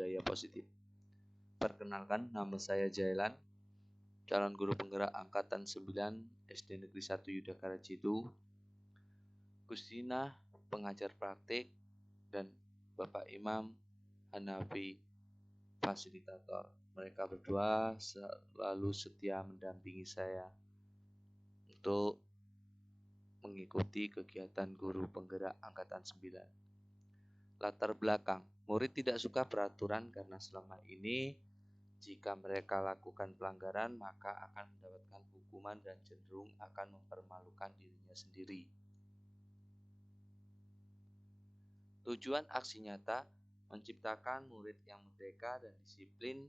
budaya positif. Perkenalkan, nama saya Jailan, calon guru penggerak Angkatan 9 SD Negeri 1 Yudakara Jitu, Gustina, pengajar praktik, dan Bapak Imam Hanafi, fasilitator. Mereka berdua selalu setia mendampingi saya untuk mengikuti kegiatan guru penggerak Angkatan 9. Latar belakang, murid tidak suka peraturan karena selama ini jika mereka lakukan pelanggaran maka akan mendapatkan hukuman dan cenderung akan mempermalukan dirinya sendiri. Tujuan aksi nyata menciptakan murid yang merdeka dan disiplin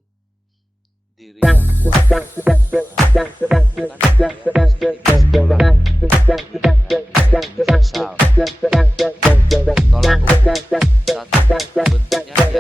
diri yang kuat, bukan budaya positif di sekolah, universal. Tolak ukur, satu, bentuknya yang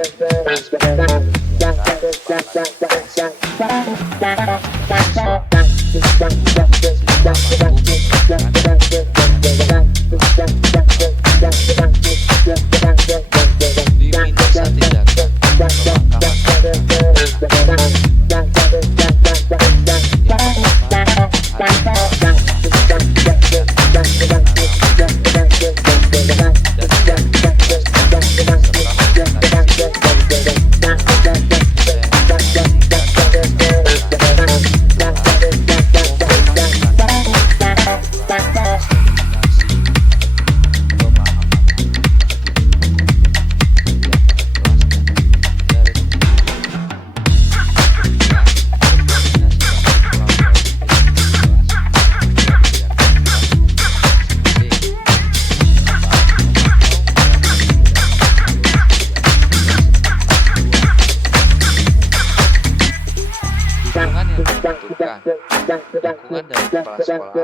lingkungan dari kepala sekolah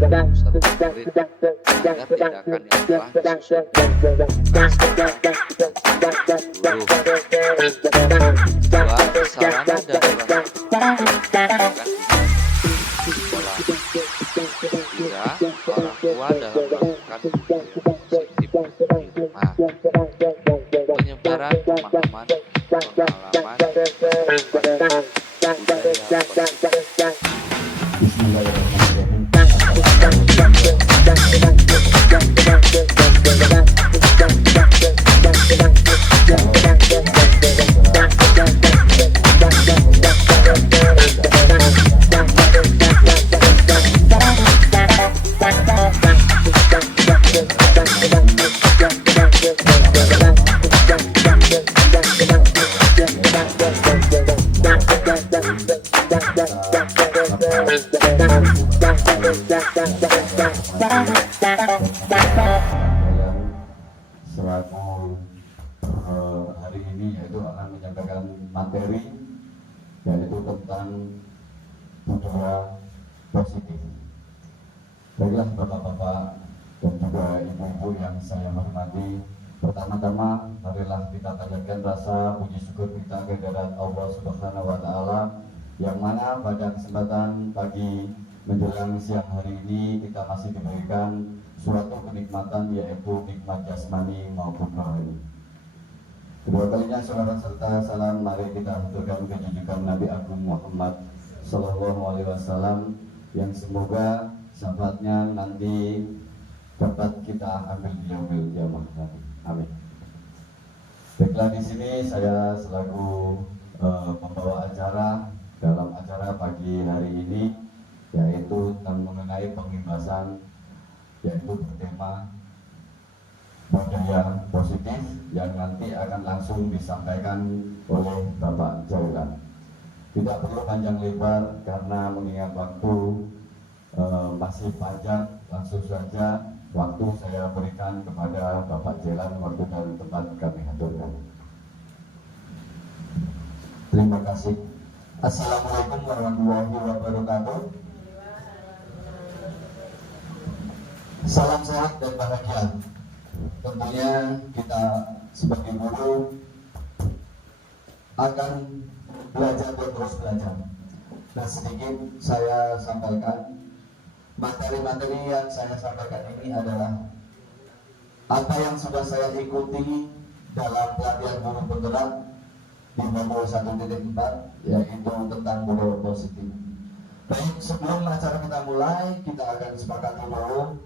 akan satu murid agar tindakan yang telah disusun guru. Dua, sarana dan prasarana di sekolah. Tiga, orang tua dalam melakukan positif di rumah. Penyebaran pemahaman, pengalaman, budaya positif. Selaku hari ini yaitu akan menyampaikan materi yaitu tentang budaya positif. Baiklah bapak-bapak dan juga ibu-ibu yang saya hormati, pertama-tama marilah kita panjatkan rasa puji syukur kita kehadirat Allah Subhanahu wa Ta'ala, yang mana pada kesempatan pagi menjelang siang hari ini kita masih diberikan suatu kenikmatan, yaitu nikmat jasmani maupun rohani. Kedua kalinya salawat serta salam mari kita haturkan kejujuran Nabi Agung Muhammad Sallallahu Alaihi Wasallam, yang semoga syafaatnya nanti dapat kita ambil di yaumil qiyamah. Amin. Baiklah, di sini saya selaku pembawa acara dalam acara pagi hari ini, yaitu mengenai pembahasan yaitu bertema budaya positif, yang nanti akan langsung disampaikan oleh Bapak Jailan. Tidak perlu panjang lebar karena mengingat waktu masih panjang, langsung saja waktu saya berikan kepada Bapak Jailan, waktu dan tempat kami haturkan. Terima kasih. Assalamualaikum warahmatullahi wabarakatuh. Salam sehat dan bahagia. Tentunya kita sebagai guru akan belajar dan terus belajar. Nah, sedikit saya sampaikan, materi-materi yang saya sampaikan ini adalah apa yang sudah saya ikuti dalam pelatihan guru penggerak di nomor 1.4, yaitu tentang budaya positif. Baik, sebelum acara kita mulai, kita akan sepakati dulu.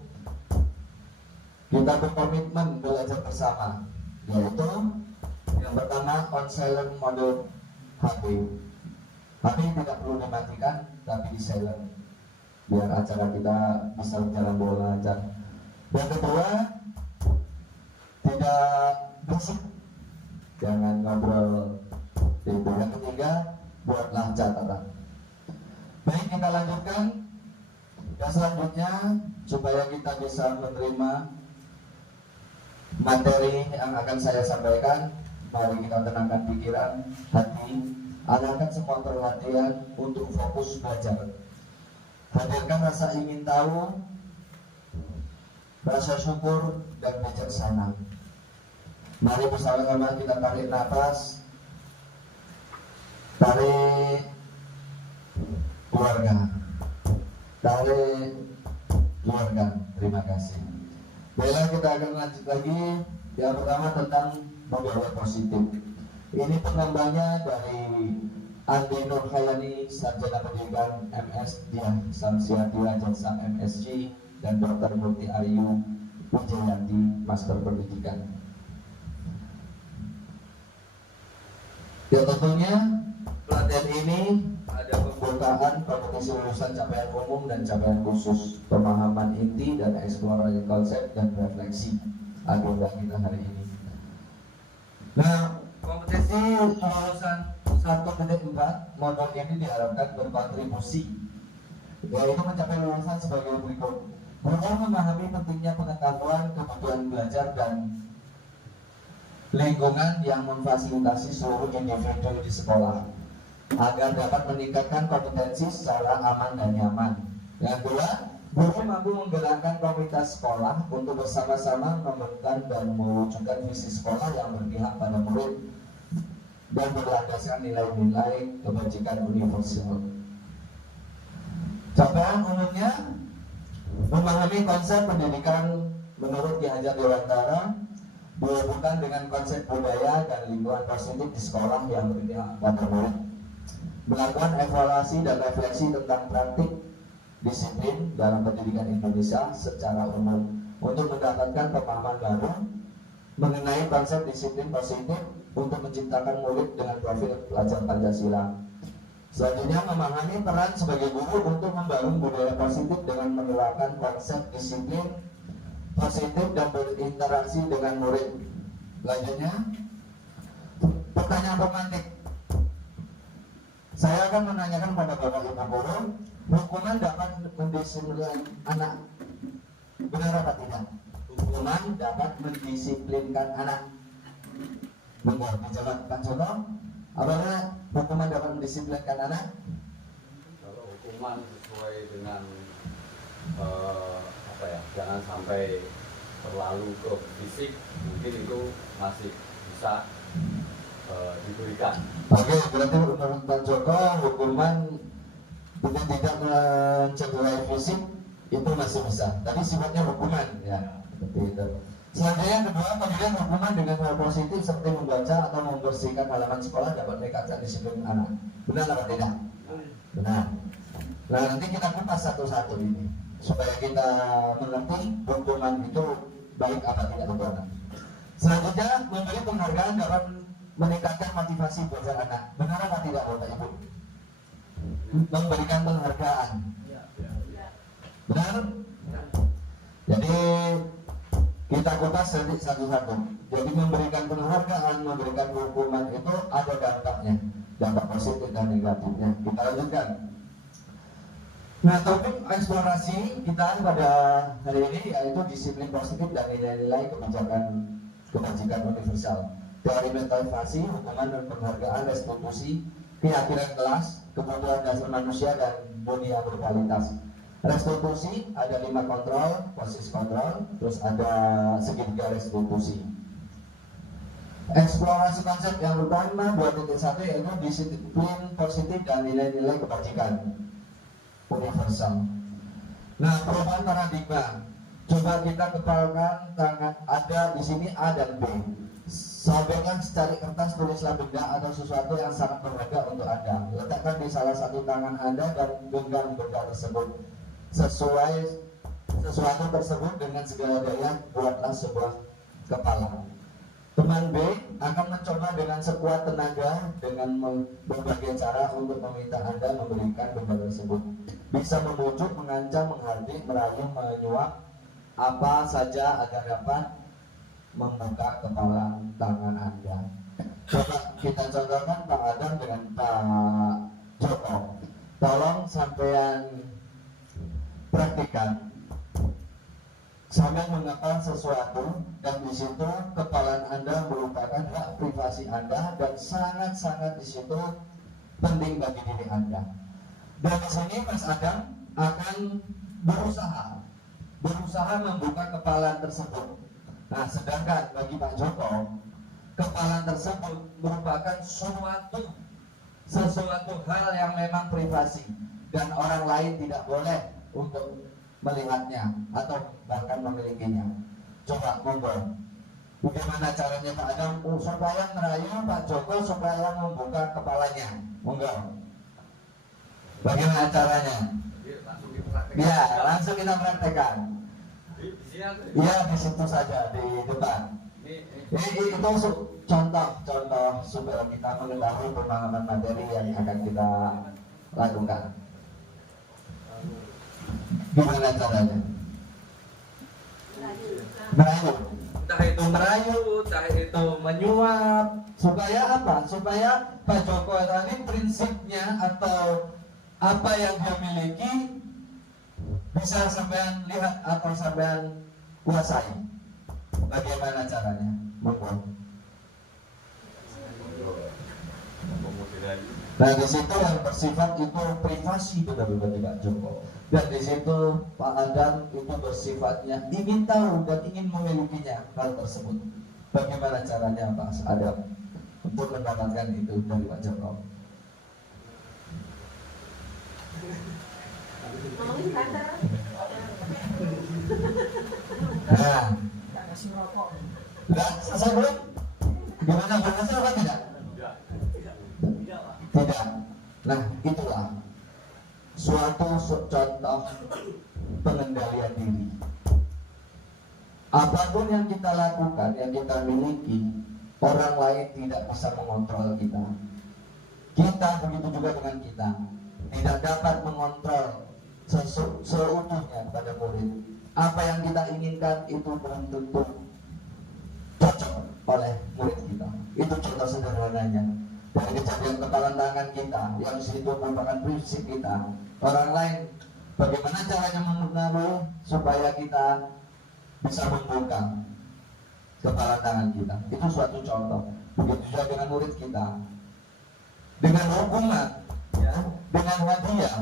Kita berkomitmen belajar bersama, yaitu yang pertama on silent mode HP. HP tidak perlu dimatikan, tapi di silent, biar acara kita bisa berjalan dengan lancar. Yang kedua, tidak berisik, jangan ngobrol. Yang ketiga, buatlah catatan. Baik, kita lanjutkan. Dan selanjutnya, supaya kita bisa menerima materi yang akan saya sampaikan, mari kita tenangkan pikiran, hati, arahkan semua perhatian untuk fokus belajar. Hadirkan rasa ingin tahu, rasa syukur, dan bijaksana. Mari bersama-sama kita tarik nafas, tarik keluarga, tarik keluarga. Terima kasih. Baiklah, kita akan lanjut lagi. Yang pertama tentang budaya positif. Ini pengembangannya dari Andi Nurhayani, Sarjana Pendidikan MS Diah Samsiadia Jaksa MSc, dan Dr. Murti Aryu Wijayanti, Master Pendidikan. Ya, tentunya pelatihan ini ada pembukaan kompetisi lulusan capaian umum dan capaian khusus, pemahaman inti dan eksplorasi konsep dan refleksi agenda kita hari ini. Nah, kompetisi lulusan 1.4 modul ini diharapkan berkontribusi, yaitu mencapai lulusan sebagai berikut: berusaha memahami pentingnya pengetahuan, kebutuhan belajar, dan lingkungan yang memfasilitasi seluruh individu di sekolah agar dapat meningkatkan kompetensi secara aman dan nyaman. Yang kedua, guru mampu menggerakkan komunitas sekolah untuk bersama-sama membentuk dan mewujudkan visi sekolah yang berpihak pada murid dan berlandaskan nilai-nilai kebajikan universal. Capaian umumnya memahami konsep pendidikan menurut Ki Hajar Dewantara, dihubungkan dengan konsep budaya dan lingkungan positif di sekolah yang berpihak pada murid, melakukan evaluasi dan refleksi tentang praktik disiplin dalam pendidikan Indonesia secara umum untuk mendapatkan pemahaman baru mengenai konsep disiplin positif untuk menciptakan murid dengan profil pelajar Pancasila. Selanjutnya, memahami peran sebagai guru untuk membangun budaya positif dengan menerapkan konsep disiplin positif dan berinteraksi dengan murid. Selanjutnya, pertanyaan romantik. Saya akan menanyakan pada Bapak Ibu guru, hukuman dapat mendisiplinkan anak, benar apa tidak? Hukuman dapat mendisiplinkan anak. Benar, dijawab Pak Jono. Apakah hukuman dapat mendisiplinkan anak? Kalau hukuman sesuai dengan jangan sampai terlalu ke fisik, mungkin itu masih bisa diberikan. Oke, berarti menurut Pak Joko hukuman dengan tidak mencederai fisik itu masih bisa, tapi sifatnya hukuman ya, seperti itu. Selanjutnya yang kedua, pemberian hukuman dengan hal positif seperti membaca atau membersihkan halaman sekolah dapat meningkatkan disiplin anak. Benar atau tidak? Benar. Nah, nanti kita kupas satu-satu ini supaya kita mengerti hukuman itu baik apa tidak untuk anak. Selanjutnya, memberi penghargaan dapat meningkatkan motivasi belajar anak. Benar apa tidak, Bapak Ibu? Memberikan penghargaan. Benar? Jadi kita kupas satu-satu. Jadi memberikan penghargaan, memberikan hukuman itu ada dampaknya, dampak positif dan negatifnya. Kita lanjutkan. Nah, topik eksplorasi kita pada hari ini yaitu disiplin positif dan nilai-nilai kebajikan universal. Teori motivasi, hukuman dan penghargaan, restitusi, keyakinan kelas, kebutuhan dasar manusia, dan dunia berkualitas. Restitusi ada 5 kontrol, posisi kontrol, terus ada segitiga restitusi. Eksplorasi konsep yang utama 2.1 yaitu disiplin positif dan nilai-nilai kebajikan universal. Nah, perubahan paradigma. Coba kita kepalkan tangan, ada di sini A dan B. sobeklah secari kertas, tulislah benda atau sesuatu yang sangat berharga untuk Anda. Letakkan di salah satu tangan Anda dan genggam benda tersebut. Sesuatu tersebut dengan segala daya, buatlah sebuah kepala. Teman B akan mencoba dengan sekuat tenaga dengan berbagai cara untuk meminta Anda memberikan benda tersebut. Bisa membujuk, mengancam, menghardik, merayu, menyuap, apa saja agar dapat membuka kepala tangan Anda. Coba kita contohkan Pak Adam dengan Pak Joko. Tolong sampean praktikan sambil mengepal sesuatu, dan di situ kepalan Anda merupakan hak privasi Anda dan sangat-sangat di situ penting bagi diri Anda. Dan di sini Mas Adam akan berusaha membuka kepalan tersebut. Nah, sedangkan bagi Pak Joko, kepalan tersebut merupakan sesuatu hal yang memang privasi dan orang lain tidak boleh untuk melihatnya atau bahkan memilikinya. Coba monggo, bagaimana caranya Pak Adam supaya merayu Pak Joko supaya membuka kepalanya? Monggo, bagaimana caranya? Ya, langsung kita praktekkan. Ya, di situ saja, di depan. Ini itu contoh supaya kita mengetahui pemahaman materi yang akan kita lakukan. Gimana caranya? Merayu. Entah itu merayu, entah itu menyuap. Supaya apa? Supaya Pak Joko tadi prinsipnya atau apa yang dia miliki bisa sampean lihat atau sampean kuasai. Bagaimana caranya? Monggo. Nah, di situ yang bersifat itu privasi benar-benar Pak Joko. Dan di situ Pak Adam itu bersifatnya ingin tahu dan ingin memilikinya hal tersebut. Bagaimana caranya Pak Adam untuk mendapatkan itu dari Pak Joko? Nah, selesai belum? Gimana berhasil apa tidak? Tidak. Nah, itulah suatu contoh pengendalian diri. Apapun yang kita lakukan, yang kita miliki, orang lain tidak bisa mengontrol kita. Kita begitu juga dengan kita tidak dapat mengontrol seutuhnya pada murid. Apa yang kita inginkan itu belum tentu cocok oleh murid kita. Itu contoh sederhananya. Dari kejadian kepalan tangan kita yang situ merupakan prinsip kita. Orang lain bagaimana caranya mengenal supaya kita bisa membuka kepalan tangan kita. Itu suatu contoh. Begitu juga dengan murid kita. Dengan hukuman, ya, dengan hadiah,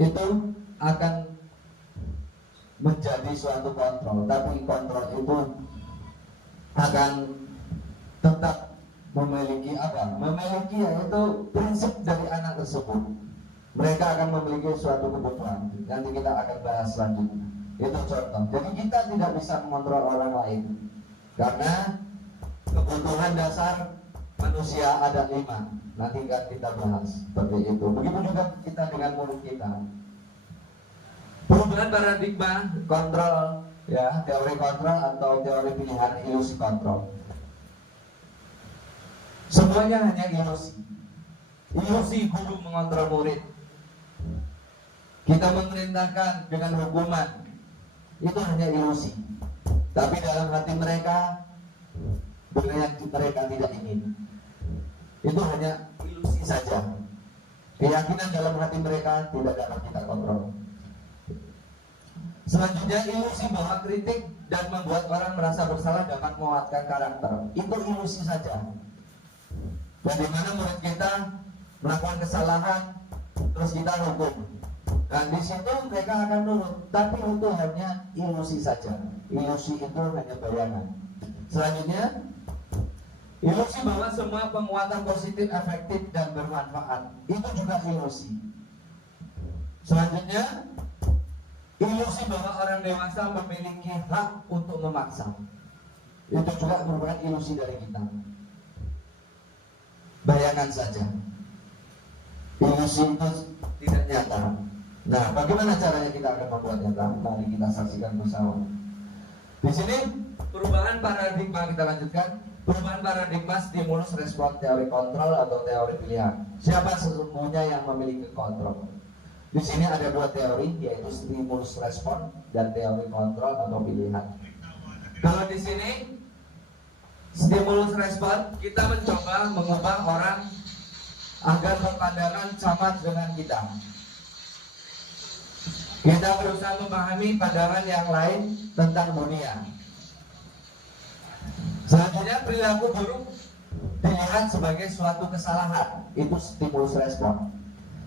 itu akan menjadi suatu kontrol. Tapi kontrol itu akan tetap memiliki apa? Memiliki yaitu prinsip dari anak tersebut. Mereka akan memiliki suatu kebutuhan. Nanti kita akan bahas selanjutnya. Itu contoh. Jadi kita tidak bisa mengontrol orang lain karena kebutuhan dasar manusia ada 5. Nanti kan kita bahas seperti itu. Begitu juga kita dengan murid kita. Perubahan paradigma kontrol, ya, teori kontrol atau teori pilihan ilusi kontrol. Semuanya hanya ilusi. Ilusi guru mengontrol murid. Kita memerintahkan dengan hukuman. Itu hanya ilusi. Tapi dalam hati mereka mereka tidak ingin. Itu hanya ilusi saja. Keyakinan dalam hati mereka tidak dapat kita kontrol. Selanjutnya ilusi bahwa kritik dan membuat orang merasa bersalah dapat menguatkan karakter. Itu ilusi saja. Bagaimana murid kita melakukan kesalahan terus kita hukum. Dan di situ mereka akan nurut. Tapi itu hanya ilusi saja. Ilusi itu hanya bayangan. Selanjutnya ilusi bahwa semua penguatan positif, efektif dan bermanfaat. Itu juga ilusi. Selanjutnya ilusi bahwa orang dewasa memiliki hak untuk memaksa. itu juga merupakan ilusi dari kita. Bayangkan saja, ilusi itu tidak nyata. Nah, bagaimana caranya kita akan membuat nyata? Mari kita saksikan bersama. Di sini perubahan paradigma, kita lanjutkan. Perubahan paradigma stimulus respon teori kontrol atau teori pilihan. Siapa sesungguhnya yang memiliki kontrol? Di sini ada dua teori, yaitu stimulus respon dan teori kontrol atau pilihan. Kalau di sini stimulus respon, kita mencoba mengubah orang agar berpandangan sama dengan kita. Kita berusaha memahami pandangan yang lain tentang dunia. Selanjutnya, perilaku buruk dilihat sebagai suatu kesalahan. Itu stimulus respon.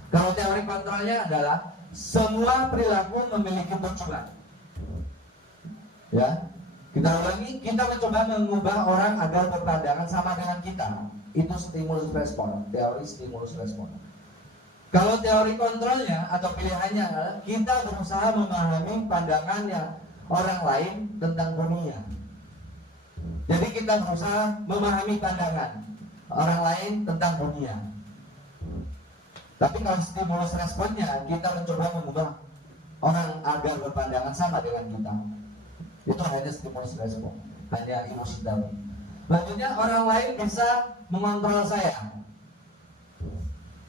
Kalau teori kontrolnya adalah semua perilaku memiliki tujuan. Ya, kita ulangi, kita mencoba mengubah orang agar berpandangan sama dengan kita. Itu stimulus respon, teori stimulus respon. Kalau teori kontrolnya atau pilihannya adalah kita berusaha memahami pandangannya orang lain tentang dunia. Jadi kita berusaha memahami pandangan orang lain tentang dunia. Tapi kalau stimulus responnya, kita mencoba mengubah orang agar berpandangan sama dengan kita. Itu hanya stimulus respon, hanya ilusi tadi. Selanjutnya, orang lain bisa mengontrol saya.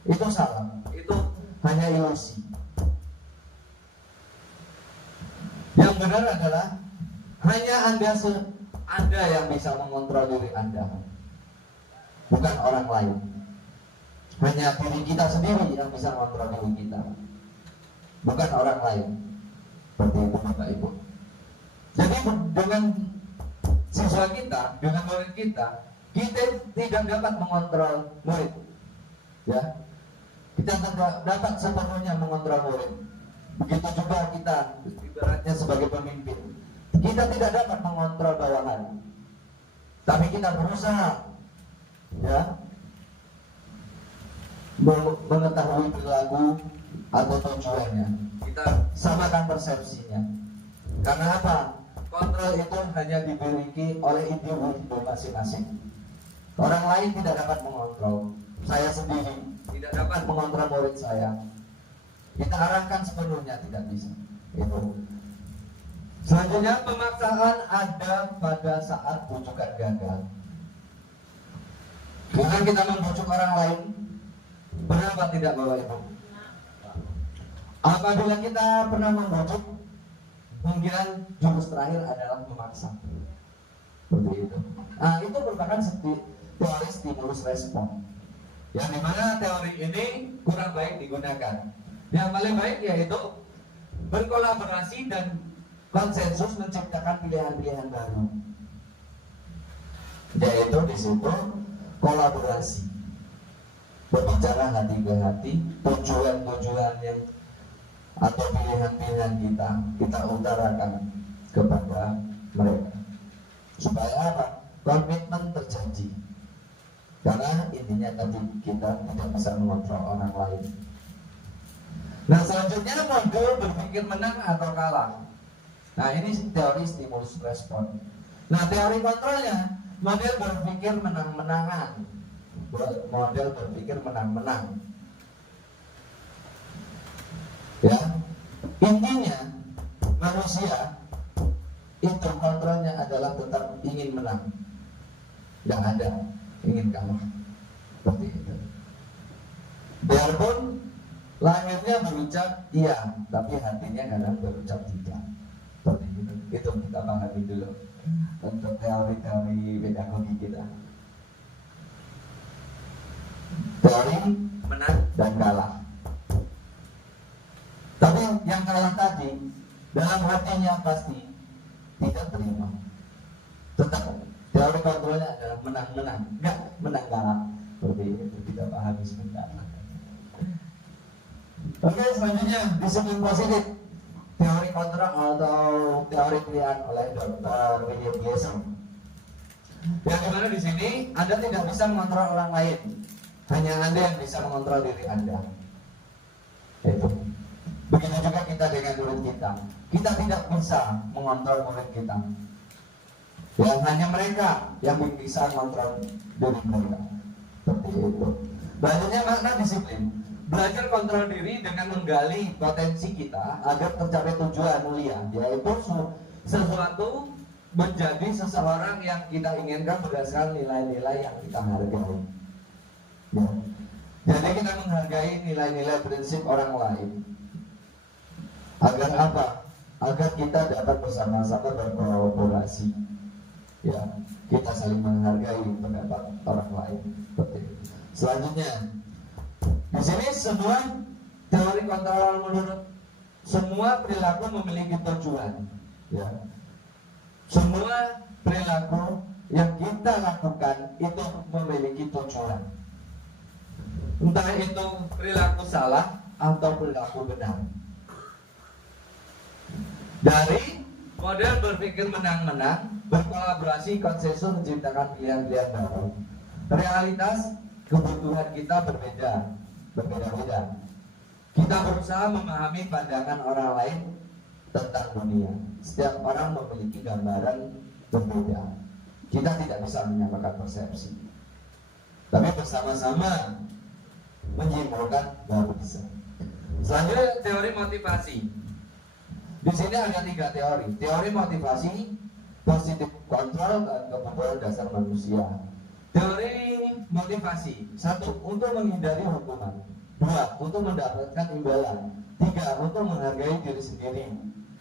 Itu salah, itu hanya ilusi. Yang benar adalah hanya Anda yang bisa mengontrol diri Anda, bukan orang lain. Hanya diri kita sendiri yang bisa mengontrol diri kita, bukan orang lain. Seperti itu Bapak Ibu. Jadi dengan siswa kita, dengan murid kita tidak dapat mengontrol murid. Ya, kita tidak dapat sepenuhnya mengontrol murid. Begitu juga kita, ibaratnya sebagai pemimpin, kita tidak dapat mengontrol bawahan. Tapi kita berusaha, ya, mengetahui perilaku atau tujuannya. Kita samakan persepsinya. Karena apa? Kontrol itu hanya dimiliki oleh individu masing-masing. Orang lain tidak dapat mengontrol. Saya sendiri tidak dapat mengontrol murid saya. Kita arahkan sepenuhnya, tidak bisa. Itu. Selanjutnya, pemaksaan ada pada saat bujukan gagal. Dengan kita membujuk orang lain, berapa tidak Bapak Ibu? Apabila kita pernah membujuk, kemungkinan jurus terakhir adalah memaksa. Seperti itu. Nah, itu merupakan teori stimulus respon. Yang dimana teori ini kurang baik digunakan. Yang paling baik yaitu berkolaborasi dan konsensus menciptakan pilihan-pilihan baru. Yaitu di situ kolaborasi, berbicara hati ke hati, tujuan-tujuan yang atau pilihan-pilihan kita utarakan kepada mereka, supaya apa? Komitmen terjadi. Karena intinya tadi kita tidak bisa mengontrol orang lain. Nah, selanjutnya modul berpikir menang atau kalah. Nah, ini teori stimulus respon. Nah, teori kontrolnya model berpikir menang-menangan. Model berpikir menang-menang. Ya, intinya manusia itu kontrolnya adalah tetap ingin menang, tidak ada ingin kalah. Seperti itu. Biarpun lahirnya berucap iya, tapi hatinya kadang berucap tidak. Seperti itu. Itu kita pahami dulu untuk teori-teori pedagogi kita. Teori menang dan kalah. Tapi yang kalah tadi dalam hatinya pasti tidak terima. Tetap teori kontrolnya adalah menang-menang, enggak menang kalah. Seperti itu kita pahami sebentar. Oke, selanjutnya disiplin positif, teori kontrol atau teori pilihan oleh Dr. William Gibson. Yang dimana di sini Anda tidak bisa mengontrol orang lain, hanya Anda yang bisa mengontrol diri Anda. Itu. Begitu juga kita dengan murid kita. Kita tidak bisa mengontrol murid kita. yang hanya mereka yang bisa kontrol diri mereka. Seperti itu. Selanjutnya makna disiplin. Belajar kontrol diri dengan menggali potensi kita agar tercapai tujuan mulia, yaitu sesuatu menjadi seseorang yang kita inginkan berdasarkan nilai-nilai yang kita hargai. Ya. Jadi kita menghargai nilai-nilai prinsip orang lain. Agar apa? Agar kita dapat bersama-sama berkolaborasi. Ya, kita saling menghargai pendapat orang lain. Seperti itu. Selanjutnya, di sini semua teori kontrol menurut semua perilaku memiliki tujuan. Ya. Semua perilaku yang kita lakukan itu memiliki tujuan. Entah itu perilaku salah atau perilaku benar. Dari model berpikir menang-menang, berkolaborasi, konsensus menciptakan pilihan-pilihan baru. Realitas kebutuhan kita berbeda-beda. Kita berusaha memahami pandangan orang lain tentang dunia. Setiap orang memiliki gambaran berbeda. Kita tidak bisa menyamakan persepsi, tapi bersama-sama menyimpulkan baru bisa. Selanjutnya teori motivasi. Di sini ada 3 teori. Teori motivasi, positif kontrol, dan kebutuhan dasar manusia. Teori motivasi: 1. Untuk menghindari hukuman. 2. Untuk mendapatkan imbalan. 3. Untuk menghargai diri sendiri.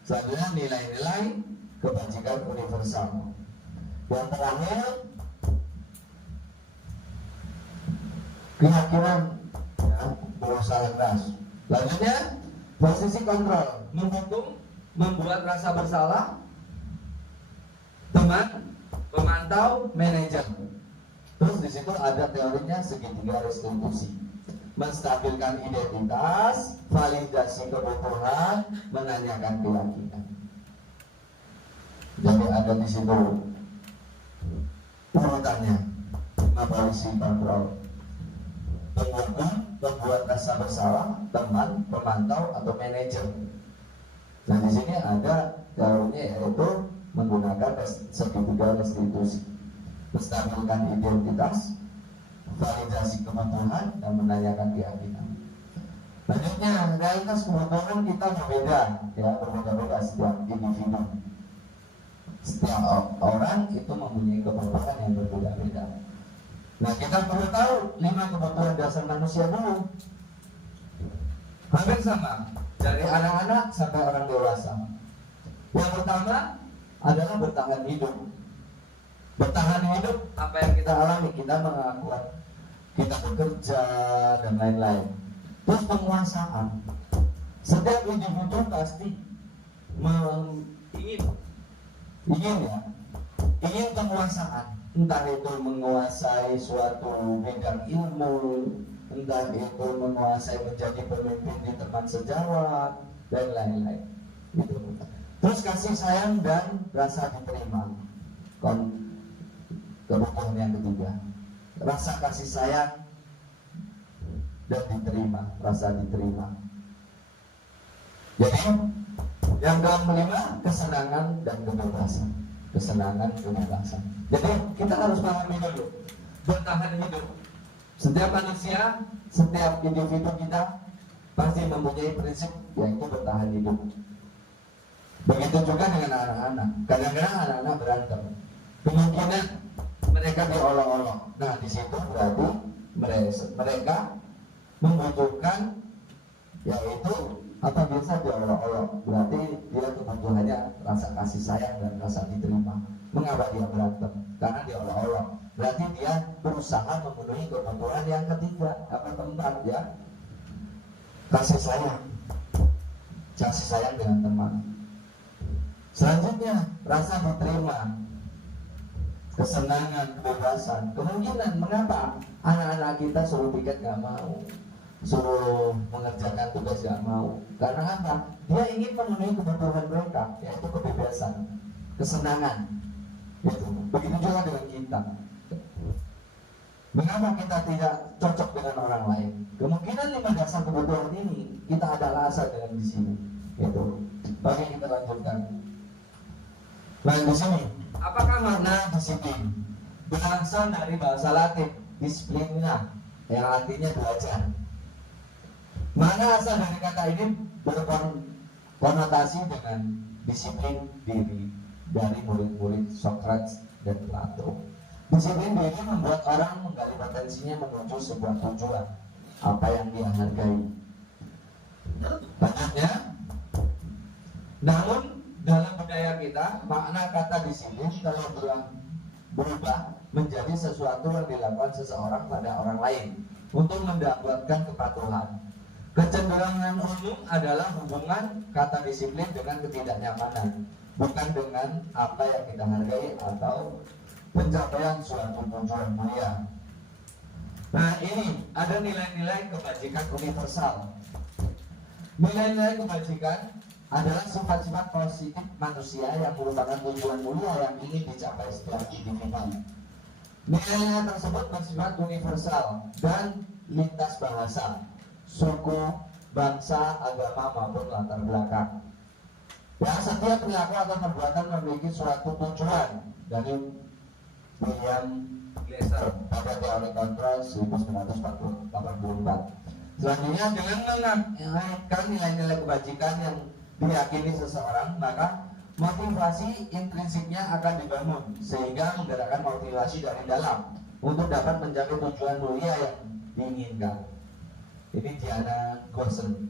Selanjutnya nilai-nilai kebajikan universal. Yang terakhir, keyakinan berusaha keras. Selanjutnya posisi kontrol, mendukung, membuat rasa bersalah, teman, pemantau, manajer. Terus di situ ada teorinya segitiga restitusi, menstabilkan identitas, validasi kebutuhan, menanyakan keyakinan. Jadi ada di situ urutannya: polisi kontrol, mendukung, membuat rasa bersalah, teman, pemantau, atau manajer. Nah di sini ada teorinya, yaitu menggunakan segitiga restitusi, menstabilkan identitas, validasi kebutuhan, dan menanyakan keyakinan. Selanjutnya, realitas kebutuhan kita berbeda, ya, berbeda-beda setiap individu. Setiap orang itu mempunyai kebutuhan yang berbeda-beda. Nah, kita perlu tahu 5 kebutuhan dasar manusia dulu. Hampir sama, dari anak-anak sampai orang dewasa. Yang pertama adalah bertahan hidup. Bertahan hidup, apa yang kita alami, kita mengakuat, kita bekerja dan lain-lain. Terus penguasaan. Setiap individu pasti ingin penguasaan. Entah itu menguasai suatu bidang ilmu, entah itu menguasai menjadi pemimpin di teman sejawat, dan lain-lain. Gitu. Terus kasih sayang dan rasa diterima. Kebutuhan yang ketiga, rasa kasih sayang dan diterima, rasa diterima. Jadi yang kelima, kesenangan dan kebebasan. Kesenangan, kebebasan. Jadi kita harus pahami dulu, bertahan hidup. Setiap manusia, setiap individu kita pasti mempunyai prinsip, yaitu bertahan hidup. Begitu juga dengan anak-anak. Kadang-kadang anak-anak berantem, kemungkinan mereka diolok-olok. Nah di situ berarti mereka membutuhkan, yaitu apa, biasa diolok-olok. Berarti dia kebutuhannya rasa kasih sayang dan rasa diterima. Mengapa dia berantem? Karena diolok-olok. Berarti dia berusaha memenuhi kebutuhan yang ketiga, apa, keempat, ya, kasih sayang. Kasih sayang dengan teman. Selanjutnya rasa diterima, kesenangan, kebebasan. Kemungkinan mengapa anak-anak kita suruh piket gak mau, suruh mengerjakan tugas gak mau, karena apa? Dia ingin memenuhi kebutuhan mereka, yaitu kebebasan, kesenangan. Gitu. Begitu juga dengan kita. Mengapa kita tidak cocok dengan orang lain? Kemungkinan 5 dasar kebutuhan ini kita ada alasan dengan di sini. Gitu. Oke, kita lanjutkan. Lain di sini, apakah makna disiplin? Berasal dari bahasa Latin disciplina, yang artinya belajar. Mana asal dari kata ini berkonotasi dengan disiplin diri dari murid-murid Socrates dan Plato. Disiplin diri membuat orang menggali potensinya menuju sebuah tujuan, apa yang dia hargai. Banyaknya. Namun dalam budaya kita, makna kata disiplin telah berubah menjadi sesuatu yang dilakukan seseorang pada orang lain untuk mendapatkan kepatuhan. Kecenderungan umum adalah hubungan kata disiplin dengan ketidaknyamanan, bukan dengan apa yang kita hargai atau pencapaian suatu tujuan mulia. Nah, ini ada nilai-nilai kebajikan universal. Nilai-nilai kebajikan adalah sifat-sifat positif manusia yang merupakan tujuan mulia yang ingin dicapai setiap individu. Nilai-nilai tersebut bersifat universal dan lintas bahasa, suku, bangsa, agama maupun latar belakang. Ya, setiap perilaku atau perbuatan memiliki suatu tujuan. Dari William Glasser pada teori kontrol 1984. Selanjutnya, dengan mengaitkan nilai-nilai kebajikan yang diyakini seseorang, maka motivasi intrinsiknya akan dibangun sehingga menggerakkan motivasi dari dalam untuk dapat mencapai tujuan mulia yang diinginkan. Ini Diana Gosen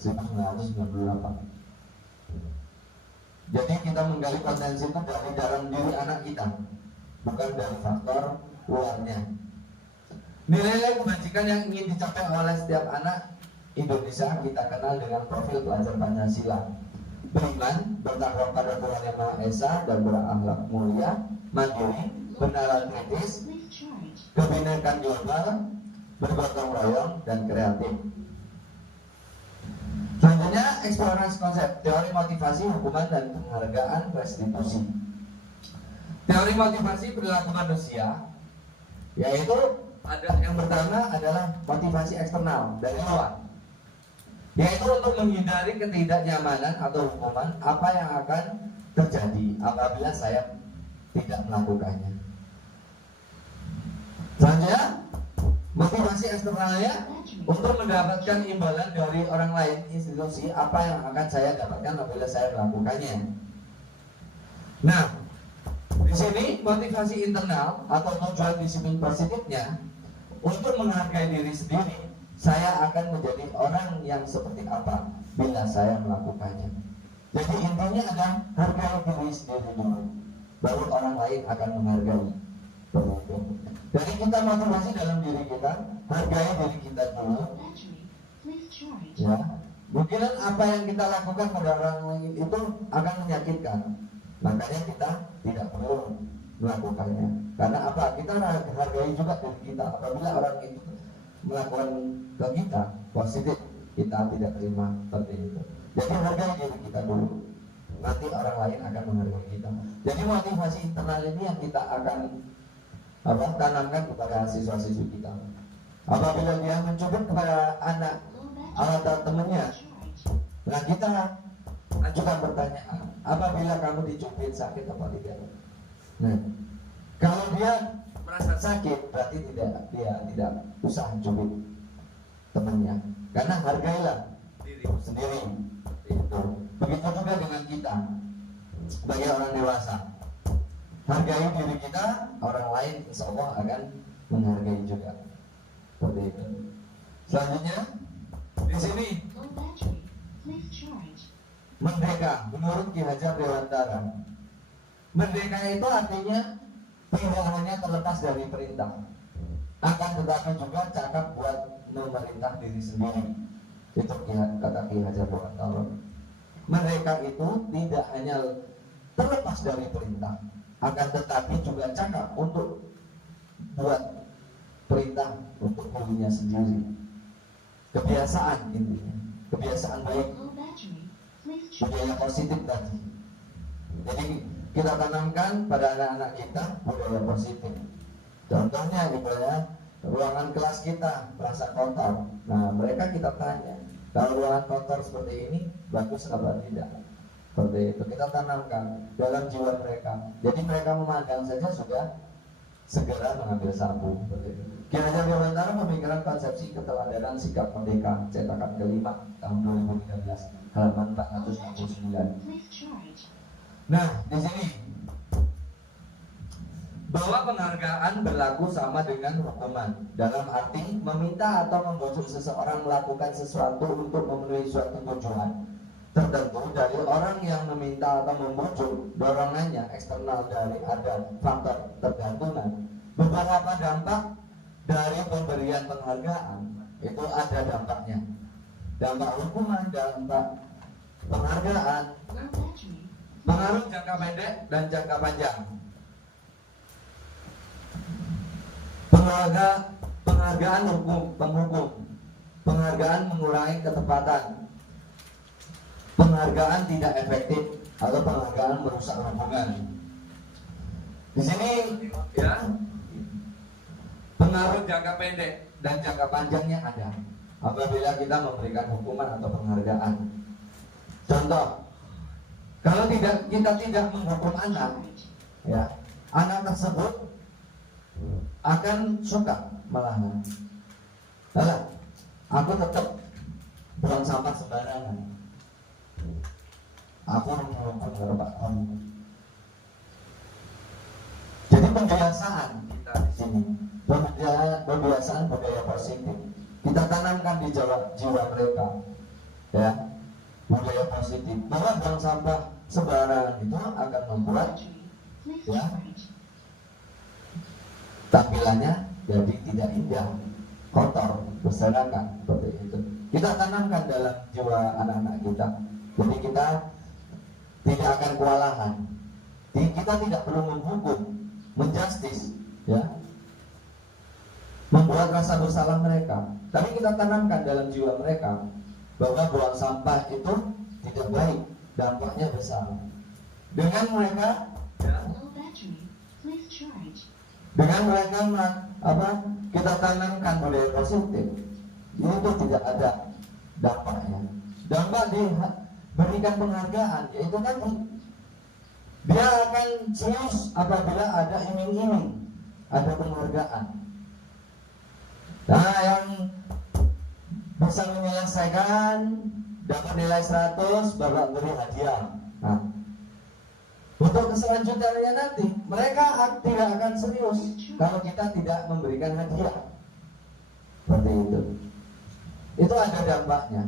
1998. Jadi kita menggali potensi itu dari dalam diri anak kita, bukan dari faktor luarnya. Nilai kebajikan yang ingin dicapai oleh setiap anak Indonesia kita kenal dengan profil pelajar Pancasila: beriman, bertakwa pada Tuhan Yang Maha Esa dan berakhlak mulia, mandiri, bernalar kritis, kebinekaan global, bergotong royong, dan kreatif. Selanjutnya, eksplorasi konsep teori motivasi, hukuman, dan penghargaan restitusi. Teori motivasi perilaku manusia, yaitu ada yang pertama adalah motivasi eksternal dari luar, yaitu untuk menghindari ketidaknyamanan atau hukuman apa yang akan terjadi apabila saya tidak melakukannya. Selanjutnya, motivasi eksternalnya untuk mendapatkan imbalan dari orang lain, institusi, apa yang akan saya dapatkan apabila saya melakukannya. Nah, di sini motivasi internal atau tujuan disiplin positifnya untuk menghargai diri sendiri. Saya akan menjadi orang yang seperti apa bila saya melakukannya. Jadi intinya adalah hargai diri sendiri dulu, baru orang lain akan menghargai. Jadi kita motivasi dalam diri kita, hargai diri kita dulu. Ya, mungkin apa yang kita lakukan pada orang lain itu akan menyakitkan. Makanya kita tidak perlu melakukannya. Karena apa? Kita hargai juga diri kita. Apabila orang itu melakukan ke kita positif, kita tidak terima seperti itu. Jadi hargai diri kita dulu, nanti orang lain akan menghargai kita. Jadi motivasi internal ini yang kita akan tanamkan kepada siswa-siswi kita. Apabila dia mencubit kepada anak atau temannya, nah kita ajukan pertanyaan, apabila kamu dicubit sakit apa tidak? Nah, kalau dia merasa sakit, berarti dia tidak usah cubit temannya, karena hargailah dirimu sendiri. Itu. Begitu juga dengan kita sebagai orang dewasa, hargai diri kita, orang lain insya Allah akan menghargai juga. Seperti itu. Selanjutnya di sini merdeka menurut Ki Hajar Dewantara. Merdeka itu artinya tidak hanya terlepas dari perintah, akan tetapi juga cakap buat memerintah diri sendiri. Itu kata Ki Hajar Dewantara. Merdeka itu tidak hanya terlepas dari perintah, akan tetapi juga cakap untuk buat perintah untuk dirinya sendiri. Kebiasaan intinya, kebiasaan baik, budaya positif tadi. Jadi kita tanamkan pada anak-anak kita budaya positif. Contohnya ibaratnya ruangan kelas kita merasa kotor. Nah, mereka kita tanya, kalau ruangan kotor seperti ini bagus apa tidak? Seperti itu kita tanamkan dalam jiwa mereka. Jadi mereka memandang saja sudah segera mengambil sapu. Seperti itu. Ki Hajar Dewantara Pemikiran Konsepsi Keteladanan Sikap Merdeka, cetakan kelima tahun 2013, halaman 469. Nah, di sini bahwa penghargaan berlaku sama dengan hukuman, dalam arti meminta atau membujuk seseorang melakukan sesuatu untuk memenuhi suatu tujuan tertentu dari orang yang meminta atau membujuk. Dorongannya eksternal dari ada faktor tergantungan. Beberapa dampak dari pemberian penghargaan itu ada dampaknya. Dampak hukuman, dampak penghargaan, pengaruh jangka pendek dan jangka panjang. Penghargaan penghukum, penghargaan mengurangi ketepatan, penghargaan tidak efektif, atau penghargaan merusak hubungan. Di sini ya, pengaruh jangka pendek dan jangka panjangnya ada apabila kita memberikan hukuman atau penghargaan. Contoh, kalau kita tidak menghukum anak, ya, anak tersebut akan suka malahan. Alah, aku tetap buang sampah sembarangan. Aku menghukum Pak Tom. Jadi pembiasaan kita di sini, pembiasaan budaya positif kita tanamkan di jiwa mereka, ya, budaya positif bahwa buang sampah sembarangan itu akan membuat, ya, tampilannya jadi tidak indah, kotor, berserakan, seperti itu. Kita tanamkan dalam jiwa anak-anak kita. Jadi kita tidak akan kewalahan. Kita tidak perlu menghukum, menjustis, ya, membuat rasa bersalah mereka. Tapi kita tanamkan dalam jiwa mereka bahwa buang sampah itu tidak baik, dampaknya besar. Dengan mereka, ya, dengan mereka kita tanamkan budaya positif, itu tidak ada dampaknya. Dampak diberikan penghargaan, yaitu tadi dia akan serius apabila ada iming-iming, ada penghargaan. Nah, yang bisa menyelesaikan dapat nilai 100, bapak beri hadiah. Nah, untuk keselanjutannya nanti mereka tidak akan serius kalau kita tidak memberikan hadiah. Seperti itu. Itu ada dampaknya.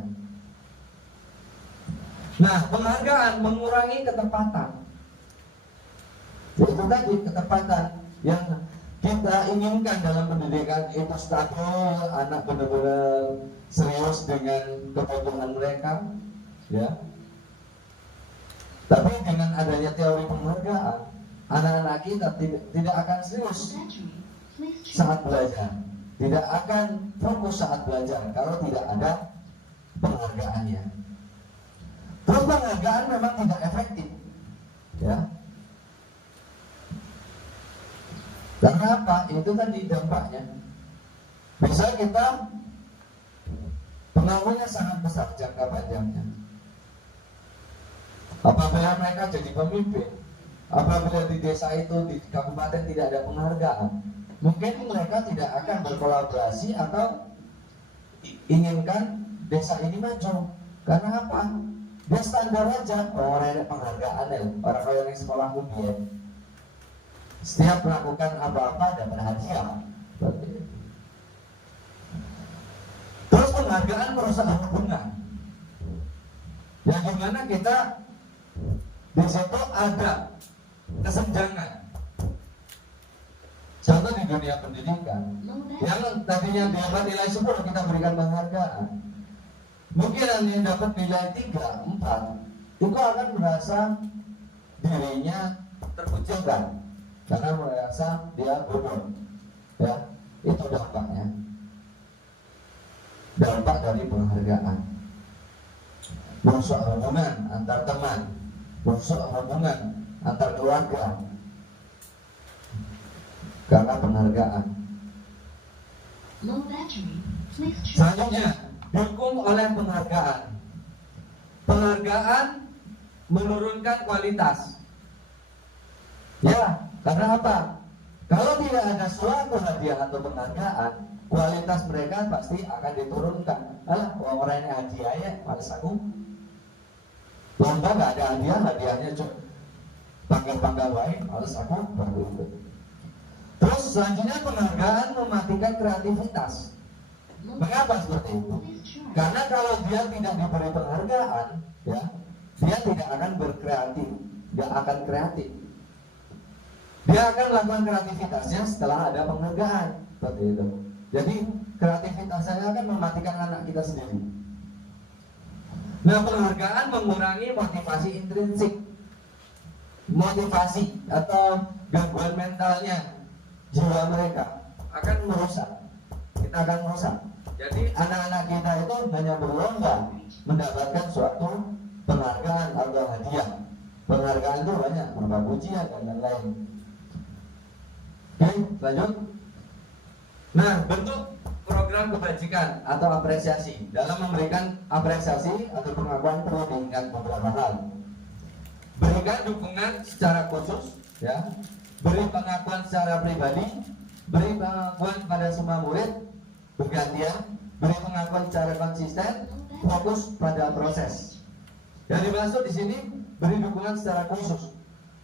Nah, penghargaan mengurangi ketepatan. Itu tadi ketepatan yang kita inginkan dalam pendidikan itu stabil, anak benar-benar serius dengan kebutuhan mereka, ya. Tapi dengan adanya teori penghargaan, anak-anak kita tidak akan serius saat belajar, tidak akan fokus saat belajar kalau tidak ada penghargaannya. Terus penghargaan memang tidak efektif, ya. Karena apa? Itu tadi dampaknya. Bisa kita pengaruhnya sangat besar jangka panjangnya. Apabila mereka jadi pemimpin, apabila di desa itu, di kabupaten tidak ada penghargaan, mungkin mereka tidak akan berkolaborasi atau inginkan desa ini maju. Karena apa? Dia standar aja, orang ada penghargaan ya, orang-orang yang sekolah umum. Setiap melakukan apa-apa dapat hadiah. Terus penghargaan merusak hubungan. Yang dimana kita di situ ada kesenjangan. Contoh di dunia pendidikan, yang tadinya dapat nilai 10 kita berikan penghargaan. Mungkin yang dapat nilai 3, 4 itu akan merasa dirinya terkucilkan karena merasa dia bodoh, ya. Itu dampaknya, dampak dari penghargaan. Merusak hubungan antar teman, merusak hubungan antar keluarga karena penghargaan. Selanjutnya, dihukum oleh penghargaan. Penghargaan menurunkan kualitas. Ya, karena apa? Kalau tidak ada suatu hadiah atau penghargaan, kualitas mereka pasti akan diturunkan. Alah, orang ini hadiah ya, males aku. Lomba nggak ada hadiah, hadiahnya cuma panggal-panggal wae, males aku baru itu. Terus selanjutnya penghargaan mematikan kreativitas. Mengapa seperti itu? Karena kalau dia tidak diberi penghargaan, ya, dia tidak akan berkreatif, nggak akan kreatif. Dia akan melakukan kreativitasnya setelah ada penghargaan, seperti itu. Jadi kreativitasnya akan mematikan anak kita sendiri. Nah, penghargaan mengurangi motivasi intrinsik, motivasi atau gangguan mentalnya jiwa mereka akan merusak. Kita akan merusak. Jadi anak-anak kita itu hanya berlomba mendapatkan suatu penghargaan atau hadiah. Penghargaan itu banyak, berupa pujian dan lain-lain. Oke, lanjut. Nah, bentuk program kebajikan atau apresiasi. Dalam memberikan apresiasi atau pengakuan perlu diingat beberapa hal. Berikan dukungan secara khusus, ya. Beri pengakuan secara pribadi, beri pengakuan pada semua murid bergantian, beri pengakuan secara konsisten, fokus pada proses. Yang dimaksud di sini beri dukungan secara khusus.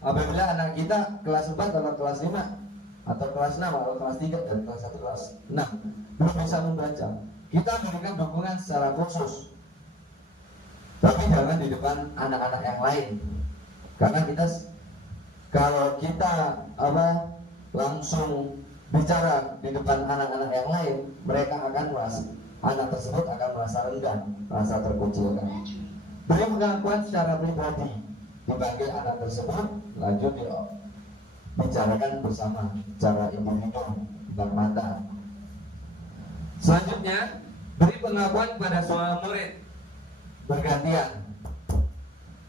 Apabila anak kita kelas 4 atau kelas 5 atau kelas 6 atau kelas 3 dan kelas 1 kelas 6 belum bisa membaca, kita berikan dukungan secara khusus. Tapi jangan di depan anak-anak yang lain. Karena kita kalau kita langsung bicara di depan anak-anak yang lain, mereka akan merasa, anak tersebut akan merasa rendah, merasa terkucilkan. Beri pengakuan secara pribadi, dipanggil anak tersebut, lanjut bicarakan bersama secara individu, depan mata. Selanjutnya, beri pengakuan pada semua murid bergantian.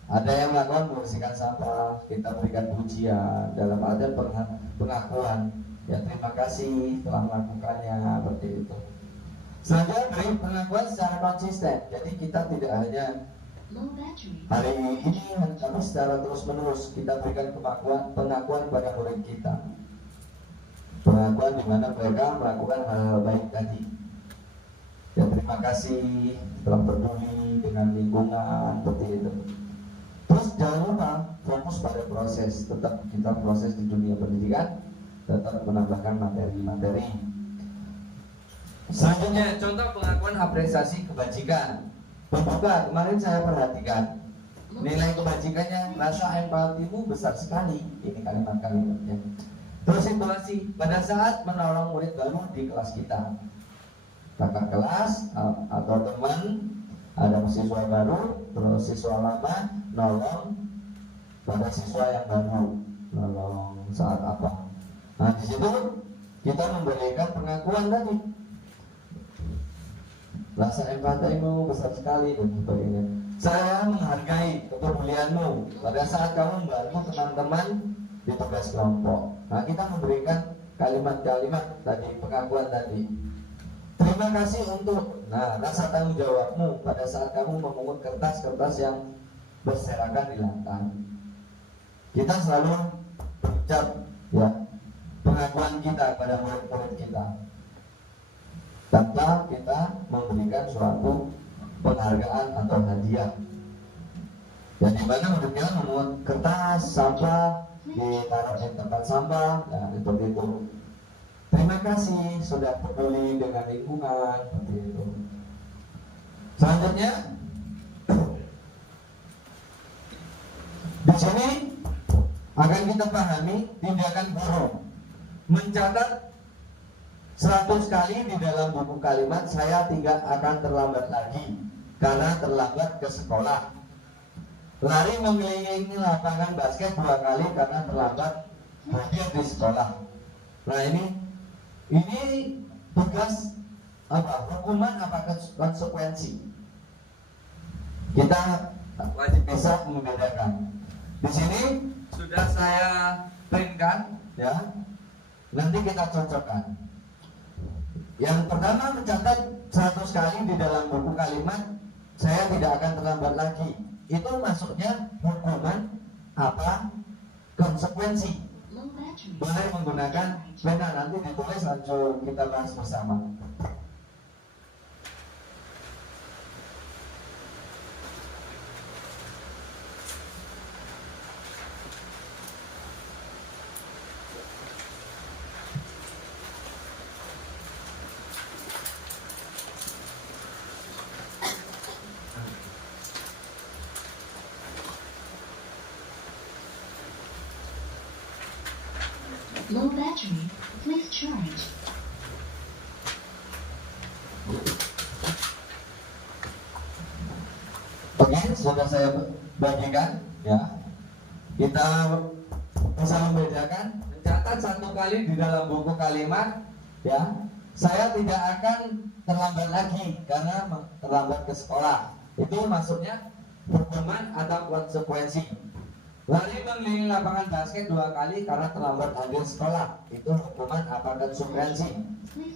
Ada yang melakukan membersihkan sampah, kita berikan pujian dalam artian pengakuan. Ya, terima kasih telah melakukannya, seperti itu. Selanjutnya beri pengakuan secara konsisten. Jadi kita tidak hanya hari ini, tapi secara terus menerus kita berikan pengakuan pada murid kita. Pengakuan di mana mereka melakukan hal-hal baik tadi. Ya, terima kasih telah peduli dengan lingkungan, seperti itu. Terus jangan lupa fokus pada proses. Tetap kita proses di dunia pendidikan, tetap menambahkan materi-materi. Selanjutnya contoh pengakuan apresiasi kebajikan. Pembuka, kemarin saya perhatikan nilai kebajikannya, rasa empatimu besar sekali. Ini kalimat-kalimatnya. Terus situasi pada saat menolong murid baru di kelas kita, kakak kelas atau teman, ada siswa baru, terus siswa lama nolong pada siswa yang baru, nolong saat apa. Nah, di situ kita memberikan pengakuan tadi. Rasa empatimu besar sekali dan sebagainya. Saya menghargai kepedulianmu pada saat kamu membantu teman-teman di tugas kelompok. Nah, kita memberikan kalimat-kalimat tadi, pengakuan tadi. Terima kasih untuk rasa tanggung jawabmu pada saat kamu memungut kertas-kertas yang berserakan di lantai. Kita selalu berucap, ya, pengakuan kita pada murid-murid kita tanpa kita memberikan suatu penghargaan atau hadiah. Yang dimana murid kita memungut kertas, sampah, ditaruh di tempat sampah, nah, seperti itu. Terima kasih sudah peduli dengan lingkungan, seperti itu. Selanjutnya, di sini akan kita pahami tindakan guru mencatat 100 kali di dalam buku kalimat saya tidak akan terlambat lagi karena terlambat ke sekolah. Lari mengelilingi lapangan basket 2 kali karena terlambat hadir di sekolah. Nah, ini tugas apa? Hukuman apa konsekuensi? Kita wajib bisa membedakan. Di sini sudah saya printkan, ya. Nanti kita cocokkan. Yang pertama mencatat 100 kali di dalam buku kalimat saya tidak akan terlambat lagi. Itu maksudnya hukuman apa? Konsekuensi. Boleh menggunakan pena, nanti ditulis langsung kita bahas bersama. Low battery, please charge. Oke, sudah saya bagikan ya. Kita bisa membedakan, mencatat satu kali di dalam buku kalimat ya. Saya tidak akan terlambat lagi karena terlambat ke sekolah. Itu maksudnya hukuman atau konsekuensi. Lari mengelilingi lapangan basket 2 kali karena terlambat hadir sekolah. Itu hukuman apa? Konsekuensi.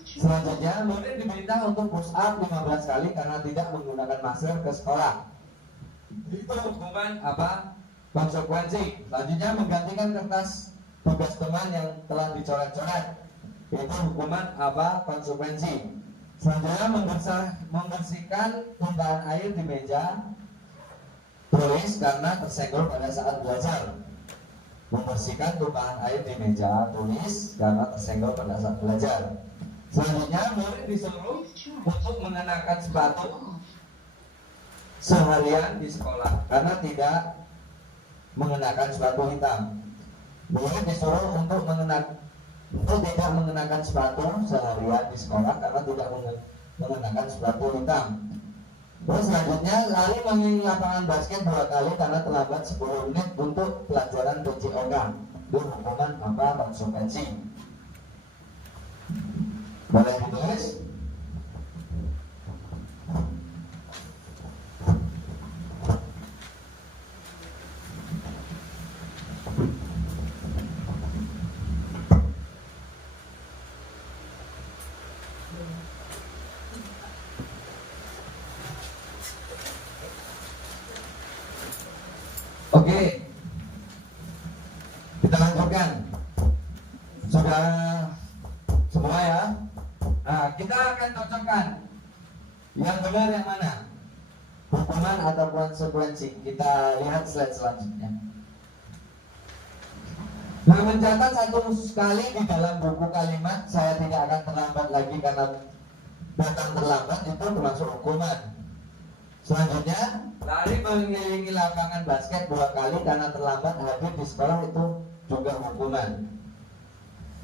Selanjutnya, murid diminta untuk push up 15 kali karena tidak menggunakan masker ke sekolah. Itu hukuman apa? Konsekuensi. Selanjutnya, menggantikan kertas tugas teman yang telah dicoret-coret. Itu hukuman apa? Konsekuensi. Selanjutnya, membersihkan tumpahan air di meja tulis karena tersenggol pada saat belajar. Membersihkan tumpahan air di meja tulis karena tersenggol pada saat belajar. Selanjutnya, murid disuruh untuk mengenakan sepatu seharian di sekolah karena tidak mengenakan sepatu hitam. Murid disuruh untuk tidak mengenakan sepatu seharian di sekolah karena tidak mengenakan sepatu hitam. Terus selanjutnya, lari mengelilingi lapangan basket 2 kali karena terlambat 10 menit untuk pelajaran PJOK. Itu hukuman apa? Konsekuensi. Boleh ditulis? Oke, kita lanjutkan. Sudah semua ya? Nah, kita akan cocokkan yang benar yang mana, hukuman atau konsekuensi. Kita lihat slide selanjutnya. Nah, mencatat satu kali di dalam buku kalimat saya tidak akan terlambat lagi karena datang terlambat, itu termasuk hukuman. Selanjutnya, lari mengelilingi lapangan basket 2 kali karena terlambat hadir di sekolah, itu juga hukuman.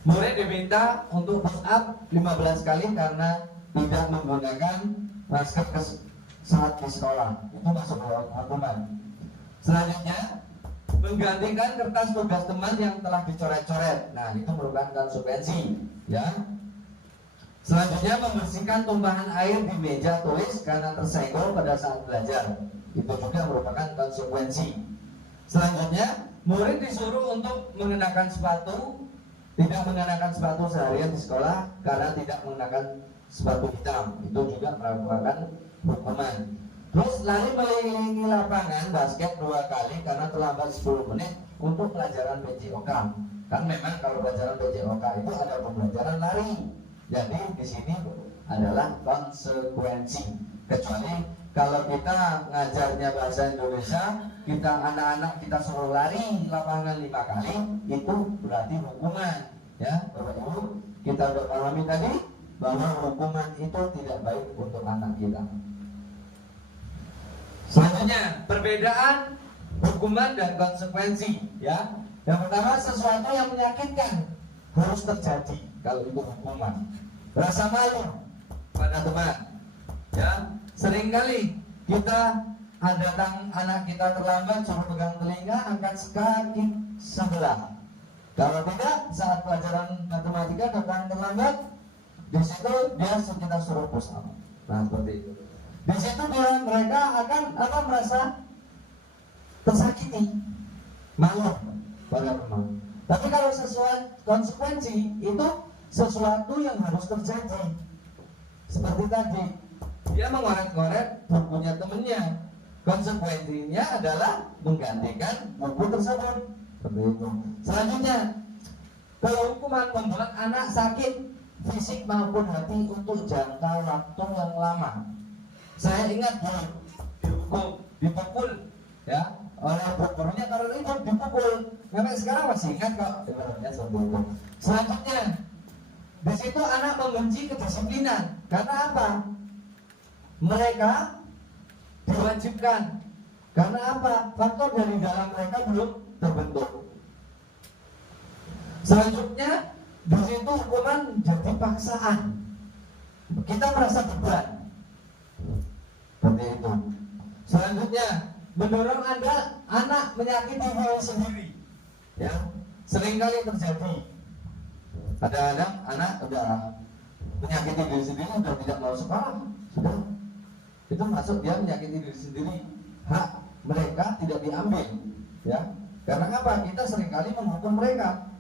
Murid diminta untuk push up 15 kali karena tidak menggunakan masker saat di sekolah, itu masuk hukuman. Selanjutnya, menggantikan kertas tugas teman yang telah dicoret-coret. Nah, itu merupakan konsekuensi ya. Selanjutnya, membersihkan tumpahan air di meja tulis karena tersenggol pada saat belajar. Itu juga merupakan konsekuensi. Selanjutnya, murid disuruh untuk mengenakan sepatu, tidak mengenakan sepatu seharian di sekolah karena tidak mengenakan sepatu hitam. Itu juga merupakan hukuman. Terus lari mengelilingi lapangan basket 2 kali karena terlambat 10 menit untuk pelajaran PJOK. Kan memang kalau pelajaran PJOK itu ada pembelajaran lari. Jadi di sini adalah konsekuensi. Kecuali kalau kita ngajarnya bahasa Indonesia, kita anak-anak kita suruh lari lapangan 5 kali, itu berarti hukuman. Ya, Bapak Ibu, kita udah pahami tadi bahwa hukuman itu tidak baik untuk anak kita. Selanjutnya, perbedaan hukuman dan konsekuensi. Ya, yang pertama, sesuatu yang menyakitkan harus terjadi. Kalau itu hukuman, rasa malu pada teman ya. Seringkali kita datang anak kita terlambat, suruh pegang telinga, angkat kaki sebelah. Kalau tidak, saat pelajaran matematika datang terlambat, di situ dia kita suruh push up. Nah, seperti itu. Di situ mereka akan merasa tersakiti, malu pada teman. Tapi kalau sesuai konsekuensi itu sesuatu yang harus terjadi. Seperti tadi, dia mengoret-ngoret bukunya temennya. Konsekuensinya adalah menggantikan buku tersebut. Seperti itu. Selanjutnya, kalau hukuman membuat anak sakit fisik maupun hati untuk jangka waktu yang lama. Saya ingat dihukum, dipukul ya oleh gurunya karena itu dipukul. Sampai sekarang masih ingat kok. Selanjutnya, di situ anak membenci kedisiplinan. Karena apa? Mereka diwajibkan. Karena apa? Faktor dari dalam mereka belum terbentuk. Selanjutnya, di situ hukuman jadi paksaan. Kita merasa beban. Seperti itu. Selanjutnya, mendorong anak menyakiti diri sendiri. Ya, seringkali terjadi. Ada anak udah menyakiti diri sendiri, sudah tidak mau sekolah, sudah. Itu masuk dia menyakiti diri sendiri. Hak mereka tidak diambil, ya. Karena apa? Kita seringkali menghukum mereka.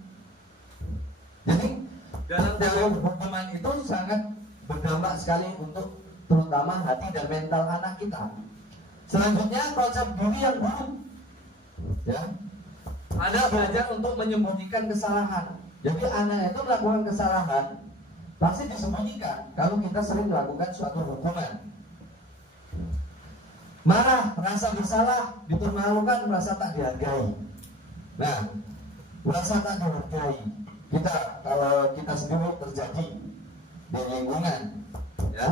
Jadi dalam teori hukuman itu sangat berdampak sekali untuk terutama hati dan mental anak kita. Selanjutnya, konsep diri yang buruk, ya. Anak belajar untuk menyembunyikan kesalahan. Jadi anak itu melakukan kesalahan pasti disembunyikan kalau kita sering melakukan suatu hukuman. Marah, merasa bersalah, dipermalukan, merasa tak dihargai. Nah, merasa tak dihargai. Kalau kita sendiri terjadi di lingkungan, ya.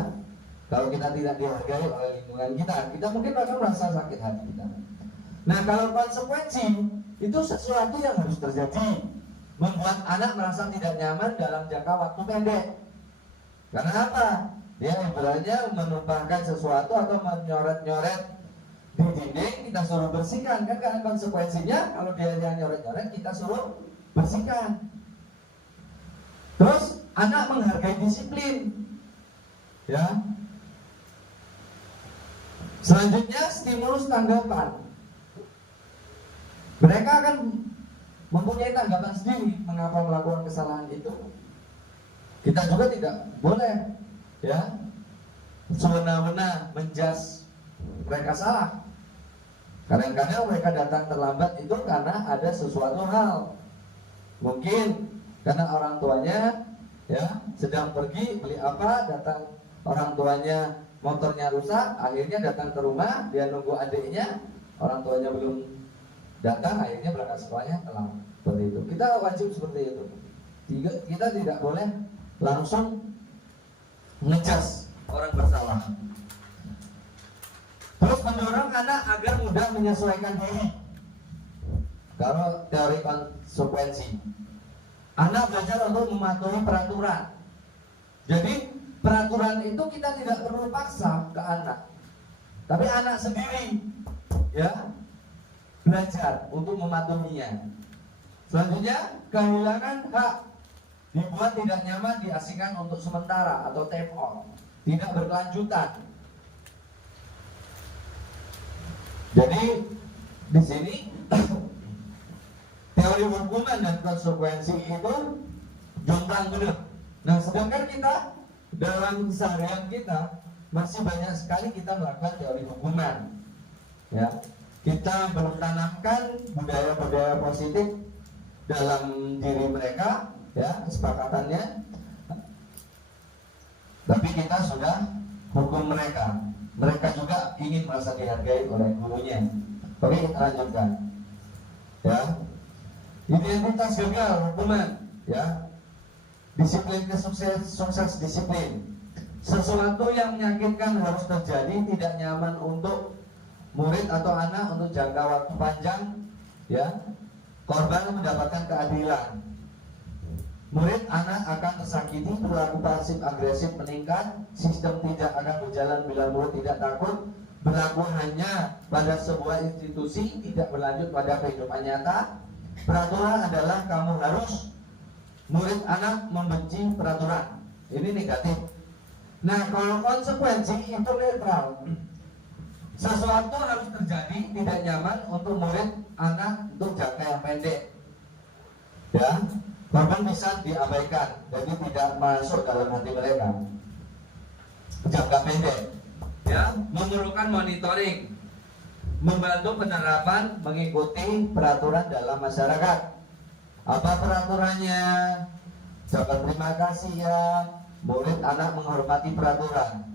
Kalau kita tidak dihargai oleh lingkungan kita mungkin akan merasa sakit hati kita. Nah, kalau konsekuensi itu sesuatu yang harus terjadi, membuat anak merasa tidak nyaman dalam jangka waktu pendek. Karena apa? Dia ibaratnya menumpahkan sesuatu atau menyoret-nyoret di dinding, kita suruh bersihkan kan, karena konsekuensinya kalau dia nyoret-nyoret kita suruh bersihkan. Terus anak menghargai disiplin, ya. Selanjutnya, stimulus tanggapan. Mereka akan mempunyai tanggapan sendiri mengapa melakukan kesalahan itu. Kita juga tidak boleh, ya, semena-mena menjudge mereka salah. Kadang-kadang mereka datang terlambat itu karena ada sesuatu hal. Mungkin karena orang tuanya, ya, sedang pergi beli apa, datang orang tuanya motornya rusak, akhirnya datang ke rumah, dia nunggu adiknya, orang tuanya belum datang, akhirnya berangkat sekolahnya telat. Seperti itu. Kita wajib seperti itu. Kita tidak boleh langsung ngecas orang bersalah. Terus mendorong anak agar mudah menyesuaikan diri. Kalau teori konsekuensi, anak belajar untuk mematuhi peraturan. Jadi peraturan itu kita tidak perlu paksa ke anak, tapi anak sendiri, ya, belajar untuk mematuhinya. Selanjutnya, kehilangan hak, dibuat tidak nyaman, diasingkan untuk sementara atau time out, tidak berkelanjutan. Jadi di sini teori hukuman dan konsekuensi itu jomplang benar. Nah, sedangkan kita dalam keseharian kita masih banyak sekali kita melakukan teori hukuman, ya. Kita menanamkan budaya-budaya positif dalam diri mereka, ya, kesepakatannya. Tapi kita sudah hukum mereka. Mereka juga ingin merasa dihargai oleh gurunya. Oke, kita lanjutkan, ya. Identitas gagal hukuman, ya. Disiplin sukses disiplin. Sesuatu yang menyakitkan harus terjadi, tidak nyaman untuk murid atau anak untuk jangka waktu panjang, ya. Korban mendapatkan keadilan. Murid anak akan tersakiti, perilaku pasif agresif meningkat, sistem tidak akan berjalan bila murid tidak takut, berlaku hanya pada sebuah institusi, tidak berlanjut pada kehidupan nyata. Peraturan adalah kamu harus. Murid anak membenci peraturan. Ini negatif. Nah, kalau konsekuensi itu netral. Sesuatu harus terjadi tidak nyaman untuk murid anak untuk jangka yang pendek, ya. Korban bisa diabaikan, jadi tidak masuk dalam hati mereka. Jangka pendek. ya, memerlukan monitoring, membantu penerapan mengikuti peraturan dalam masyarakat. Apa peraturannya? Ucapan terima kasih ya, murid anak menghormati peraturan.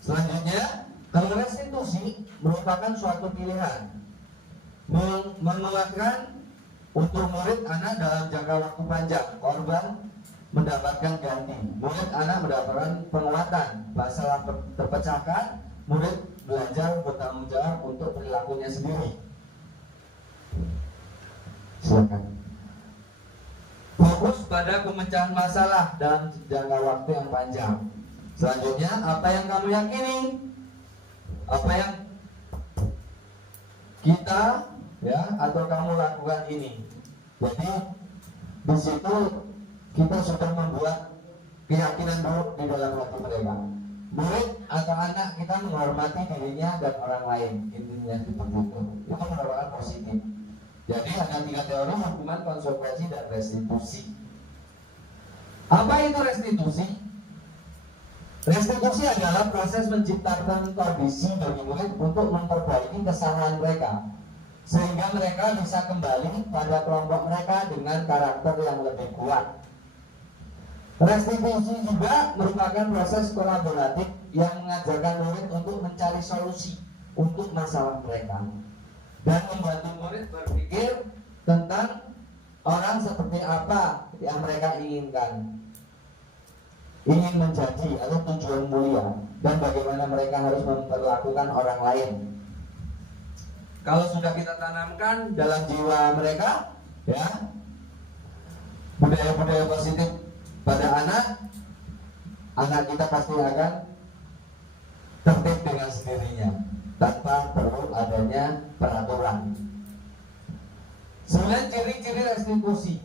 Selanjutnya, kalau restitusi merupakan suatu pilihan, menguatkan untuk murid anak dalam jangka waktu panjang, korban mendapatkan ganti, murid anak mendapatkan penguatan, masalah terpecahkan, murid belajar bertanggung jawab untuk perilakunya sendiri. Silakan. Fokus pada pemecahan masalah dalam jangka waktu yang panjang. Selanjutnya, apa yang kamu yakini? Apa yang kita ya atau kamu lakukan ini? Jadi di situ kita sudah membuat keyakinan dulu di dalam hati mereka. Murid atau anak kita menghormati dirinya dan orang lain, intinya seperti itu. Itu merupakan positif. Jadi ada 3 teori: hukuman, konsekuensi, dan restitusi. Apa itu restitusi? Restitusi adalah proses menciptakan kondisi bagi murid untuk memperbaiki kesalahan mereka, sehingga mereka bisa kembali pada kelompok mereka dengan karakter yang lebih kuat. Restitusi juga merupakan proses kolaboratif yang mengajarkan murid untuk mencari solusi untuk masalah mereka dan membantu murid berpikir tentang orang seperti apa yang mereka inginkan, ingin menjadi atau tujuan mulia, dan bagaimana mereka harus memperlakukan orang lain. Kalau sudah kita tanamkan dalam jiwa mereka, ya, budaya-budaya positif pada anak kita pasti akan tertib dengan sendirinya tanpa perlu adanya peraturan. 9 ciri-ciri restitusi.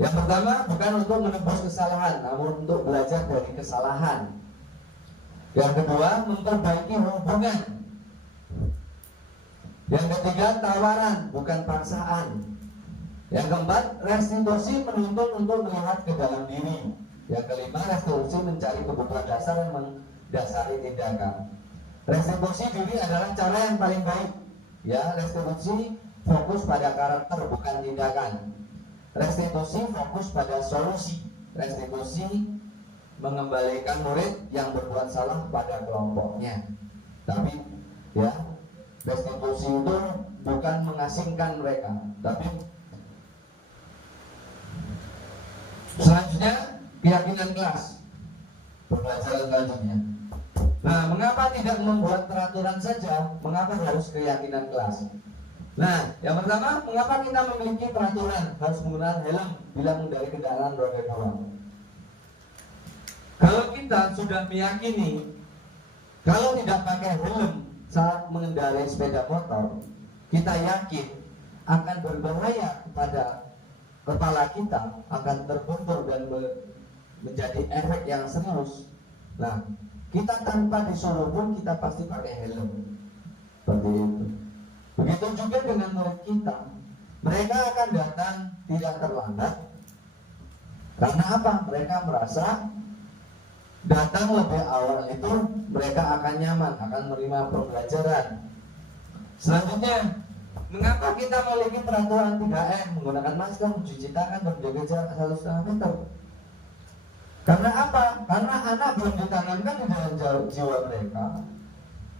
Yang pertama, bukan untuk menebus kesalahan, namun untuk belajar dari kesalahan. Yang kedua, memperbaiki hubungan. Yang ketiga, tawaran, bukan paksaan. Yang keempat, restitusi menuntun untuk melihat ke dalam diri. Yang kelima, restitusi mencari kebutuhan dasar yang mendasari tindakan. Restitusi diri adalah cara yang paling baik. Ya, restitusi fokus pada karakter, bukan tindakan. Restitusi fokus pada solusi. Restitusi mengembalikan murid yang berbuat salah pada kelompoknya. Tapi ya, restitusi itu bukan mengasingkan mereka, tapi selanjutnya keyakinan kelas. Pembelajaran selanjutnya. Nah, mengapa tidak membuat peraturan saja? Mengapa harus keyakinan kelas? Nah, yang pertama, mengapa kita memiliki peraturan harus menggunakan helm bila mengendarai kendaraan roda 2? Kalau kita sudah meyakini kalau tidak pakai helm saat mengendarai sepeda motor, kita yakin akan berbahaya kepada kepala kita, akan terbentur dan menjadi efek yang serius. Nah, kita tanpa disuruh pun kita pasti pakai helm. Seperti itu. Begitu juga dengan murid kita. Mereka akan datang tidak terlambat. Karena apa? Mereka merasa datang lebih awal itu mereka akan nyaman, akan menerima pembelajaran. Selanjutnya, mengapa kita memiliki peraturan 3M, menggunakan masker, mencuci tangan, dan menjaga jarak 1,5 meter? Karena apa? Karena anak belum ditanamkan di dalam jiwa mereka.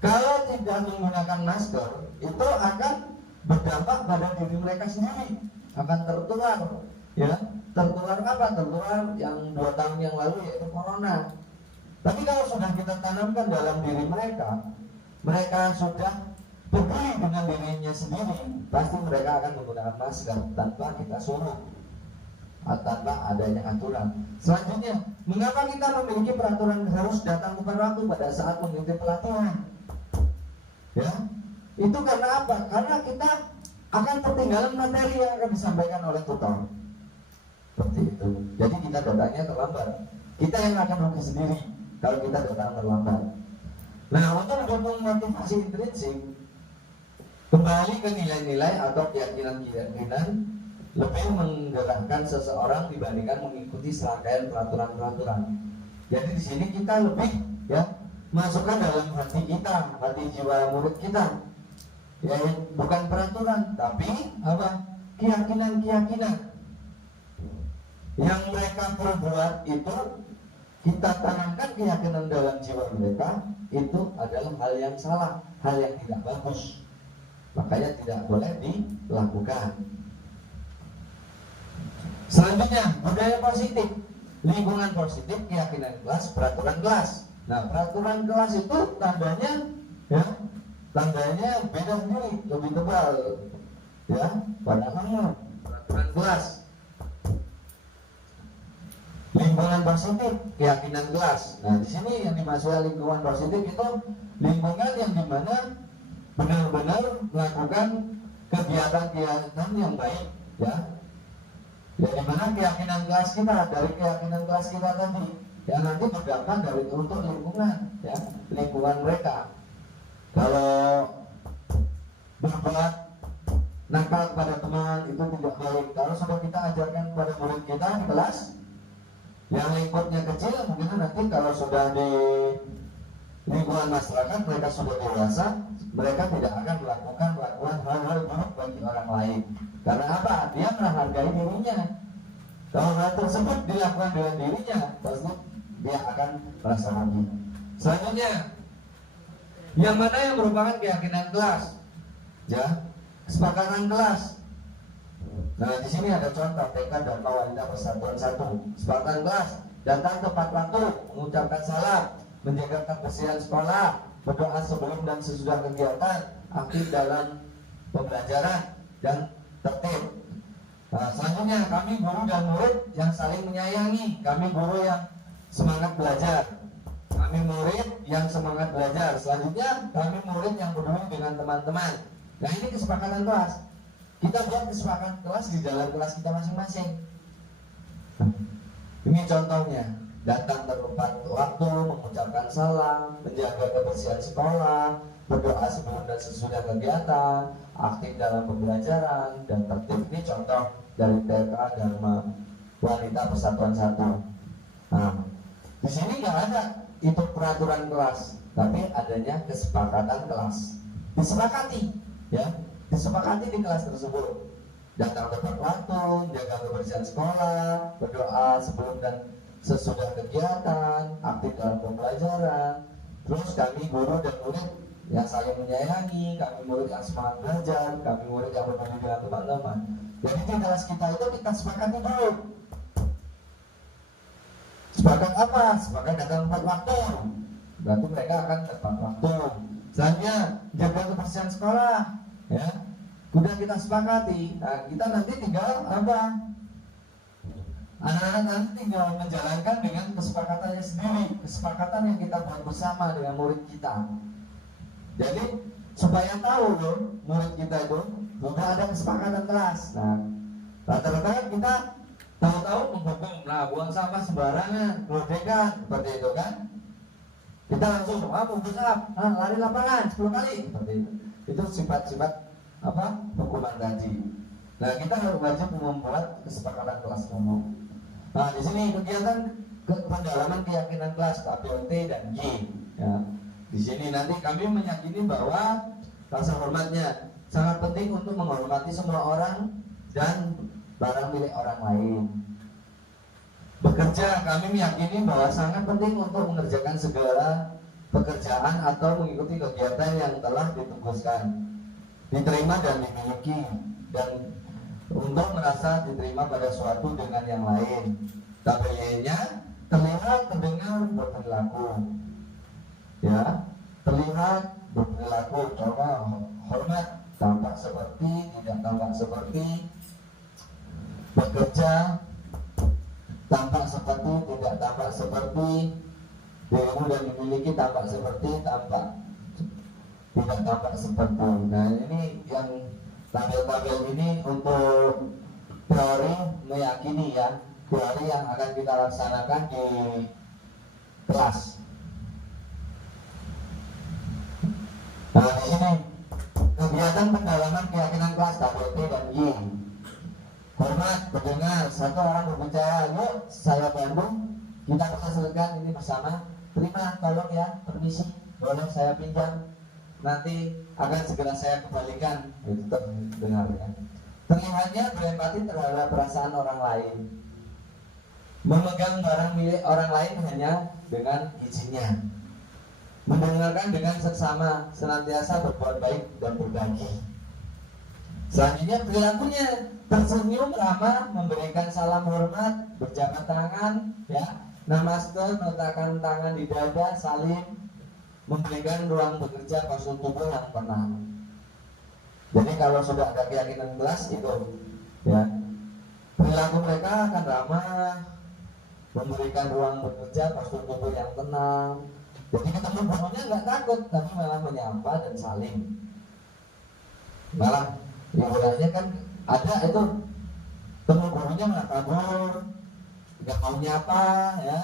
Kalau tidak menggunakan masker, itu akan berdampak pada diri mereka sendiri, akan tertular. Ya, tertular apa? Tertular yang 2 tahun yang lalu, yaitu corona. Tapi kalau sudah kita tanamkan dalam diri mereka, mereka sudah peduli dengan dirinya sendiri, pasti mereka akan menggunakan masker tanpa kita suruh, tanpa adanya aturan. Selanjutnya, mengapa kita memiliki peraturan harus datang tepat waktu pada saat mengikuti pelatihan? Ya, itu karena apa? Karena kita akan ketinggalan materi yang akan disampaikan oleh tutor. Seperti itu. Jadi kita datangnya terlambat. Kita yang akan rugi sendiri kalau kita datang terlambat. Nah, untuk mendukung motivasi intrinsik, kembali ke nilai-nilai atau keyakinan-keyakinan lebih menggerakkan seseorang dibandingkan mengikuti serangkaian peraturan-peraturan. Jadi di sini kita lebih masukkan dalam hati kita, hati jiwa murid kita. Ya, bukan peraturan, tapi apa? Keyakinan-keyakinan yang mereka perbuat itu kita tanamkan keyakinan dalam jiwa mereka, itu adalah hal yang salah, hal yang tidak bagus. Makanya tidak boleh dilakukan. Selanjutnya, budaya positif, lingkungan positif, keyakinan kelas, peraturan kelas. Nah, peraturan kelas itu tandanya, ya, tandanya beda sendiri, lebih tebal, ya, pada umum. Peraturan kelas, lingkungan positif, keyakinan kelas. Nah, di sini yang dimaksud lingkungan positif itu lingkungan yang dimana benar-benar melakukan kegiatan-kegiatan yang baik, ya. Ya, dimana keyakinan kelas kita, dari keyakinan kelas kita tadi, ya, nanti berdampak dari untuk lingkungan, ya, lingkungan mereka. Kalau berbuat nakal kepada teman itu tidak baik. Kalau sudah kita ajarkan kepada murid kita di kelas, yang lingkupnya kecil, mungkin nanti kalau sudah di lingkungan masyarakat mereka sudah dewasa, mereka tidak akan melakukan hal-hal buruk bagi orang lain. Karena apa? Dia menghargai dirinya. Kalau hal tersebut dilakukan dengan dirinya, pasti dia akan merasa rugi. Selanjutnya, yang mana yang merupakan keyakinan kelas, ya, kesepakatan kelas. Nah, di sini ada contoh TK dan Wanita Persatuan 1. Kesepakatan kelas, datang tepat waktu, mengucapkan salam, menjaga kebersihan sekolah, berdoa sebelum dan sesudah kegiatan, aktif dalam pembelajaran, dan tertib. Nah, selanjutnya, kami guru dan murid yang saling menyayangi. Kami guru yang semangat belajar, kami murid yang semangat belajar. Selanjutnya, kami murid yang peduli dengan teman-teman. Nah, ini kesepakatan kelas. Kita buat kesepakatan kelas di dalam kelas kita masing-masing. Ini contohnya, datang tepat waktu, mengucapkan salam, menjaga kebersihan sekolah, berdoa sebelum dan sesudah kegiatan, aktif dalam pembelajaran, dan tertib. Ini contoh dari TK Dharma Wanita Persatuan 1. Nah, di sini nggak ada itu peraturan kelas, tapi adanya kesepakatan kelas. Disepakati, ya, disepakati di kelas tersebut. Datang tepat waktu, menjaga kebersihan sekolah, berdoa sebelum dan sesudah kegiatan, aktif dalam pembelajaran. Terus kami guru dan murid yang saling menyayangi, kami murid yang semangat belajar, kami murid yang berbagi dengan teman-teman. Jadi di kelas kita itu kita sepakati dulu. Sepakat apa? Sepakat datang tepat waktu. Berarti mereka akan tepat waktu. Selanjutnya, jaga kebersihan sekolah, ya. Sudah kita sepakati. Nah, kita nanti tinggal apa? Anak-anak nanti tinggal menjalankan dengan kesepakatannya sendiri, kesepakatan yang kita buat bersama dengan murid kita. Jadi supaya tahu loh, murid kita itu sudah ada kesepakatan kelas. Nah, rata-rata kan kita tahu-tahu menghukum, nah buang sampah sembarangan, merdeka, seperti itu kan. Kita langsung, bungkus sampah, lari lapangan 10 kali, seperti itu. Itu sifat-sifat apa? Hukuman tadi. Nah, kita harus wajib membuat kesepakatan kelas umum. Nah, di sini kegiatan pendalaman keyakinan kelas KPLT dan G. Ya. Di sini nanti kami meyakini bahwa rasa hormatnya sangat penting untuk menghormati semua orang dan barang milik orang lain. Bekerja, kami meyakini bahwa sangat penting untuk mengerjakan segala pekerjaan atau mengikuti kegiatan yang telah ditugaskan, diterima dan dimiliki, dan untuk merasa diterima pada suatu dengan yang lain. Tabelnya terlihat, terdengar, berperilaku, ya, terlihat, berperilaku. Contoh, hormat, tampak seperti, tidak tampak seperti. Bekerja, tampak seperti, tidak tampak seperti. Dirimu dan dimiliki, tampak seperti, tampak tidak tampak seperti. Nah, ini yang tabel-tabel ini untuk teori meyakini, ya, teori yang akan kita laksanakan di kelas. Nah, di sini kegiatan pendalaman keyakinan kelas tabel T dan Y. Hormat, mendengar, satu orang berbicara, yuk saya bantu, kita bisa selesaikan ini bersama. terima, tolong ya, permisi, boleh saya pinjam, nanti akan segera saya kembalikan. Itu terdengar ya. Terlihatnya berempati terhadap perasaan orang lain, memegang barang milik orang lain hanya dengan izinnya, mendengarkan dengan seksama, senantiasa berbuat baik dan berbagi. Selanjutnya perilakunya tersenyum ramah, memberikan salam hormat, berjabat tangan, ya, namaste, meletakkan tangan di dada, salim, memberikan ruang bekerja postur tubuh yang tenang. Jadi kalau sudah ada keyakinan kelas itu, ya, perilaku mereka akan ramah, memberikan ruang bekerja postur tubuh yang tenang. Jadi ketemu gurunya nggak takut, tapi malah menyapa dan saling. Malah ibaratnya kan ada itu temu gurunya malah kabur, nggak mau nyapa, ya.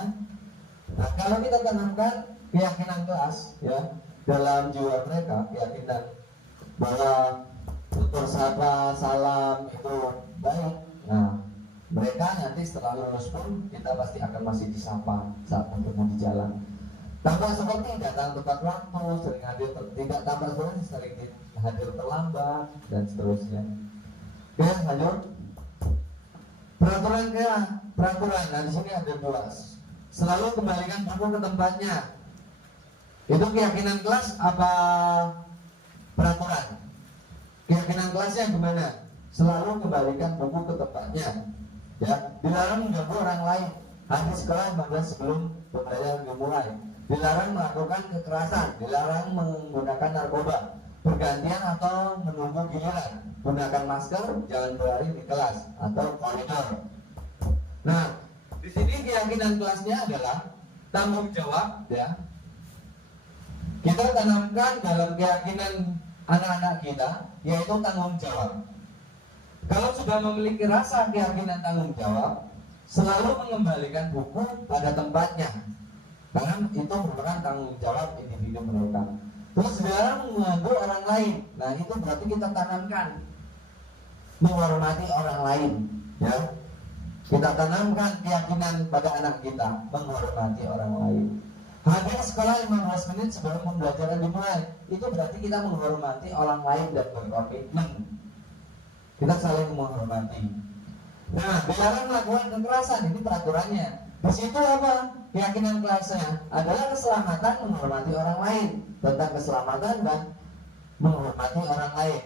Nah kalau kita tanamkan keyakinan kelas, ya, dalam jiwa mereka, keyakinan bahwa bersapa salam itu baik, nah mereka nanti setelah lulus pun kita pasti akan masih disapa saat bertemu di jalan. Tanpa seperti datang tepat waktu, sering hadir tidak tanpa seperti sering hadir terlambat dan seterusnya. Oke, lanjut. Peraturan ya, peraturan. Nah di sini ada 2. Selalu kembalikan buku ke tempatnya. Itu keyakinan kelas apa peraturan? Keyakinan kelasnya gimana? Selalu kembalikan buku ke tempatnya. Ya, dilarang mengganggu orang lain. Hadir sekolah 15 sebelum pembelajaran dimulai. Dilarang melakukan kekerasan, dilarang menggunakan narkoba, bergantian atau menunggu giliran, gunakan masker, jangan berlari di kelas atau koridor. Nah, di sini keyakinan kelasnya adalah tanggung jawab, ya. Kita tanamkan dalam keyakinan anak-anak kita, yaitu tanggung jawab. Kalau sudah memiliki rasa keyakinan tanggung jawab, selalu mengembalikan buku pada tempatnya, karena itu merupakan tanggung jawab individu mereka. Terus dilarang mengganggu orang lain. Nah itu berarti kita tanamkan menghormati orang lain, ya. Kita tanamkan keyakinan pada anak kita menghormati orang lain. Hadir sekolah 15 menit sebelum pembelajaran dimulai, itu berarti kita menghormati orang lain dan berkomitmen. Kita saling menghormati. Nah, dilarang melakukan kekerasan, ini peraturannya. Di situ apa? Keyakinan kelasnya adalah keselamatan, menghormati orang lain, tentang keselamatan dan menghormati orang lain.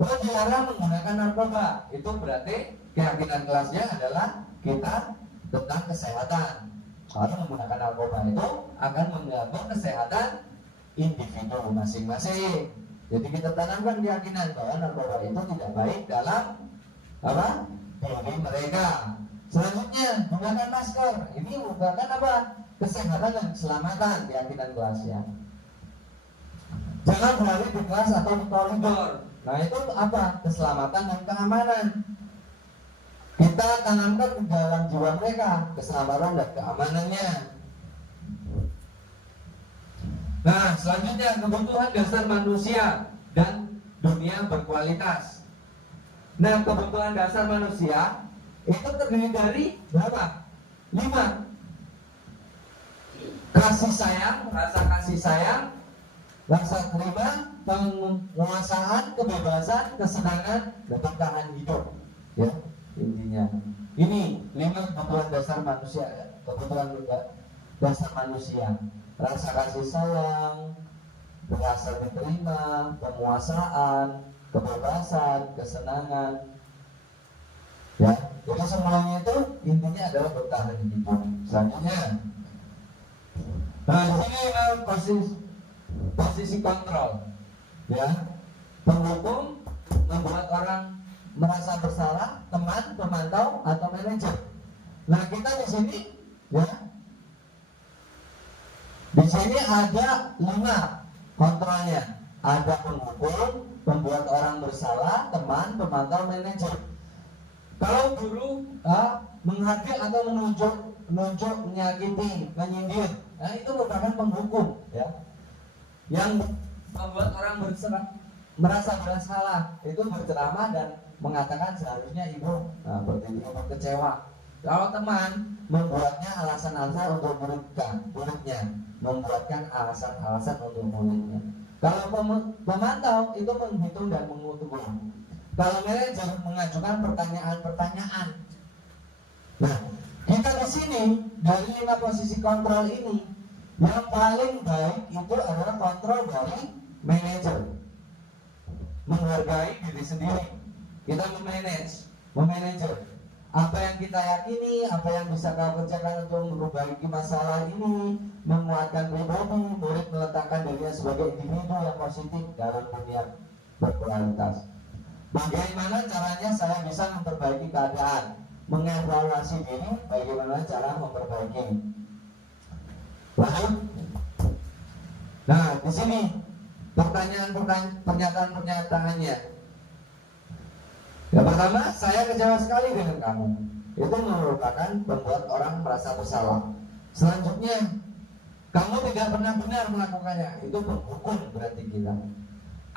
Kalau dilarang menggunakan narkoba, itu berarti keyakinan kelasnya adalah kita tentang kesehatan. Kalau menggunakan narkoba itu akan mengganggu kesehatan individu masing-masing. Jadi kita tanamkan keyakinan bahwa narkoba itu tidak baik dalam apa? Diri mereka. Selanjutnya gunakan masker. Ini merupakan apa? Kesehatan dan keselamatan, keyakinan kelasnya. Jangan berlari di kelas atau di koridor. Nah itu apa? Keselamatan dan keamanan. Kita tanamkan di dalam jiwa mereka keselamatan dan keamanannya. Nah selanjutnya kebutuhan dasar manusia dan dunia berkualitas. Nah kebutuhan dasar manusia itu terdiri dari berapa? 5. Kasih sayang, rasa kasih sayang, rasa terima, penguasaan, kebebasan, kesenangan, dan bertahan hidup. Ya, intinya. Ini 5 kebutuhan dasar manusia. Kebutuhan dasar manusia. Rasa kasih sayang, rasa diterima, penguasaan, kebebasan, kesenangan. Ya, jadi semuanya itu intinya adalah bertahan hidup. Selanjutnya, nah di sini posisi kontrol, ya. Penghukum membuat orang merasa bersalah, teman, pemantau, atau manajer. Nah kita di sini, ya, di sini ada 5 kontrolnya. Ada penghukum, pembuat orang bersalah, teman, pemantau, manajer. Kalau guru menghadir atau menunjuk, menyakiti, menyindir, nah itu merupakan penghukum, ya. Yang membuat orang merasa bersalah, itu berceramah dan mengatakan seharusnya ibu, seperti ibu kecewa, Kalau teman membuatnya alasan-alasan untuk muridnya, membuatkan alasan-alasan untuk muridnya. Kalau pemantau itu menghitung dan mengukur. Kalau manajer mengajukan pertanyaan-pertanyaan. Nah, kita di sini dari 5 posisi kontrol ini, yang paling baik itu adalah kontrol dari manajer. Menghargai diri sendiri. Kita memanajer apa yang kita yakini, apa yang bisa kau kerjakan untuk memperbaiki masalah ini, menguatkan pribadi, murid meletakkan dirinya sebagai individu yang positif dalam dunia berkualitas. Bagaimana caranya saya bisa memperbaiki keadaan, mengevaluasi diri, bagaimana cara memperbaiki. Lalu, nah di sini pernyataan-pernyataannya. Yang pertama, saya kecewa sekali dengan kamu. Itu merupakan membuat orang merasa bersalah. Selanjutnya, kamu tidak pernah benar melakukannya. Itu penghukum berarti kita.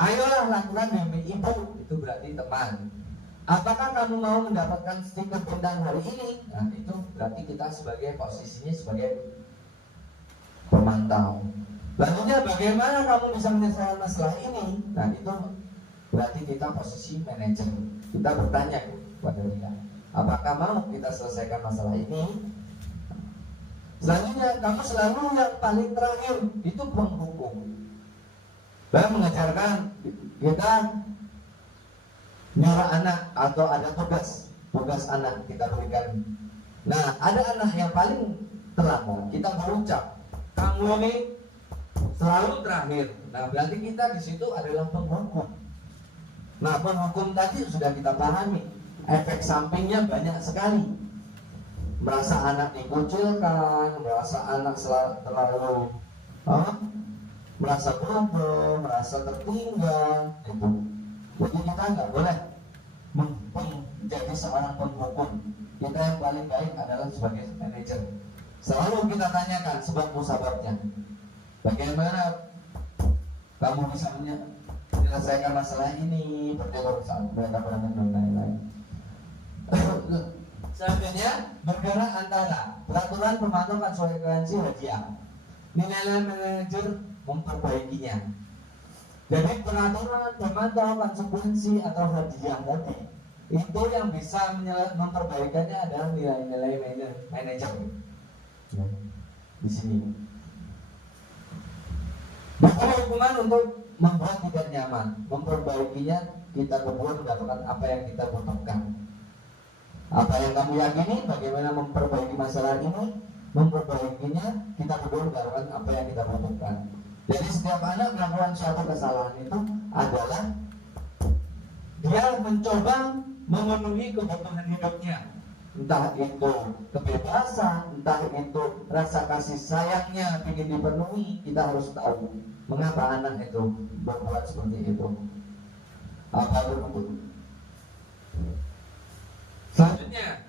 Ayolah lakukan demi ibu. Itu berarti teman. Apakah kamu mau mendapatkan stiker bintang hari ini? Nah itu berarti kita sebagai posisinya sebagai pemantau. Selanjutnya, bagaimana kamu bisa menyelesaikan masalah ini? Nah itu berarti kita posisi manajer. Kita bertanya kepada dia, apakah mau kita selesaikan masalah ini? Selanjutnya, kamu selalu yang paling terakhir. Itu penghukum. Dan mengajarkan kita nyuruh anak atau ada tugas anak kita berikan. Nah, ada anak yang paling terlambat, kita berucap, kamu ini selalu terakhir. Nah, berarti kita di situ adalah penghukum. Nah, penghukum tadi sudah kita pahami, efek sampingnya banyak sekali. Merasa anak dikucilkan, merasa anak terlalu merasa bodoh, merasa tertinggal, gitu. Jadi kita nggak boleh menjadi seorang penghukum. Kita yang paling baik adalah sebagai manajer. Selalu kita tanyakan sebab musababnya. Bagaimana kamu bisa menyelesaikan masalah ini, berdialog saat mereka berantem dan lain-lain. Selanjutnya, bergerak antara peraturan pemantau konsekuensi hadiah. Nilai manajer memperbaikinya. Jadi peraturan pemantau konsekuensi atau hadiah tadi itu yang bisa memperbaikannya adalah nilai-nilai manajer. Ya, di sini. Bukan hukuman untuk membuat tidak nyaman, memperbaikinya kita berdua mendapatkan apa yang kita butuhkan. Apa yang kamu yakini, bagaimana memperbaiki masalah ini, memperbaikinya kita berdua mendapatkan apa yang kita butuhkan. Jadi setiap anak melakukan suatu kesalahan itu adalah dia mencoba memenuhi kebutuhan hidupnya. Entah itu kebebasan, entah itu rasa kasih sayangnya ingin dipenuhi. Kita harus tahu mengapa anak itu berbuat seperti itu. Apa itu? Selanjutnya,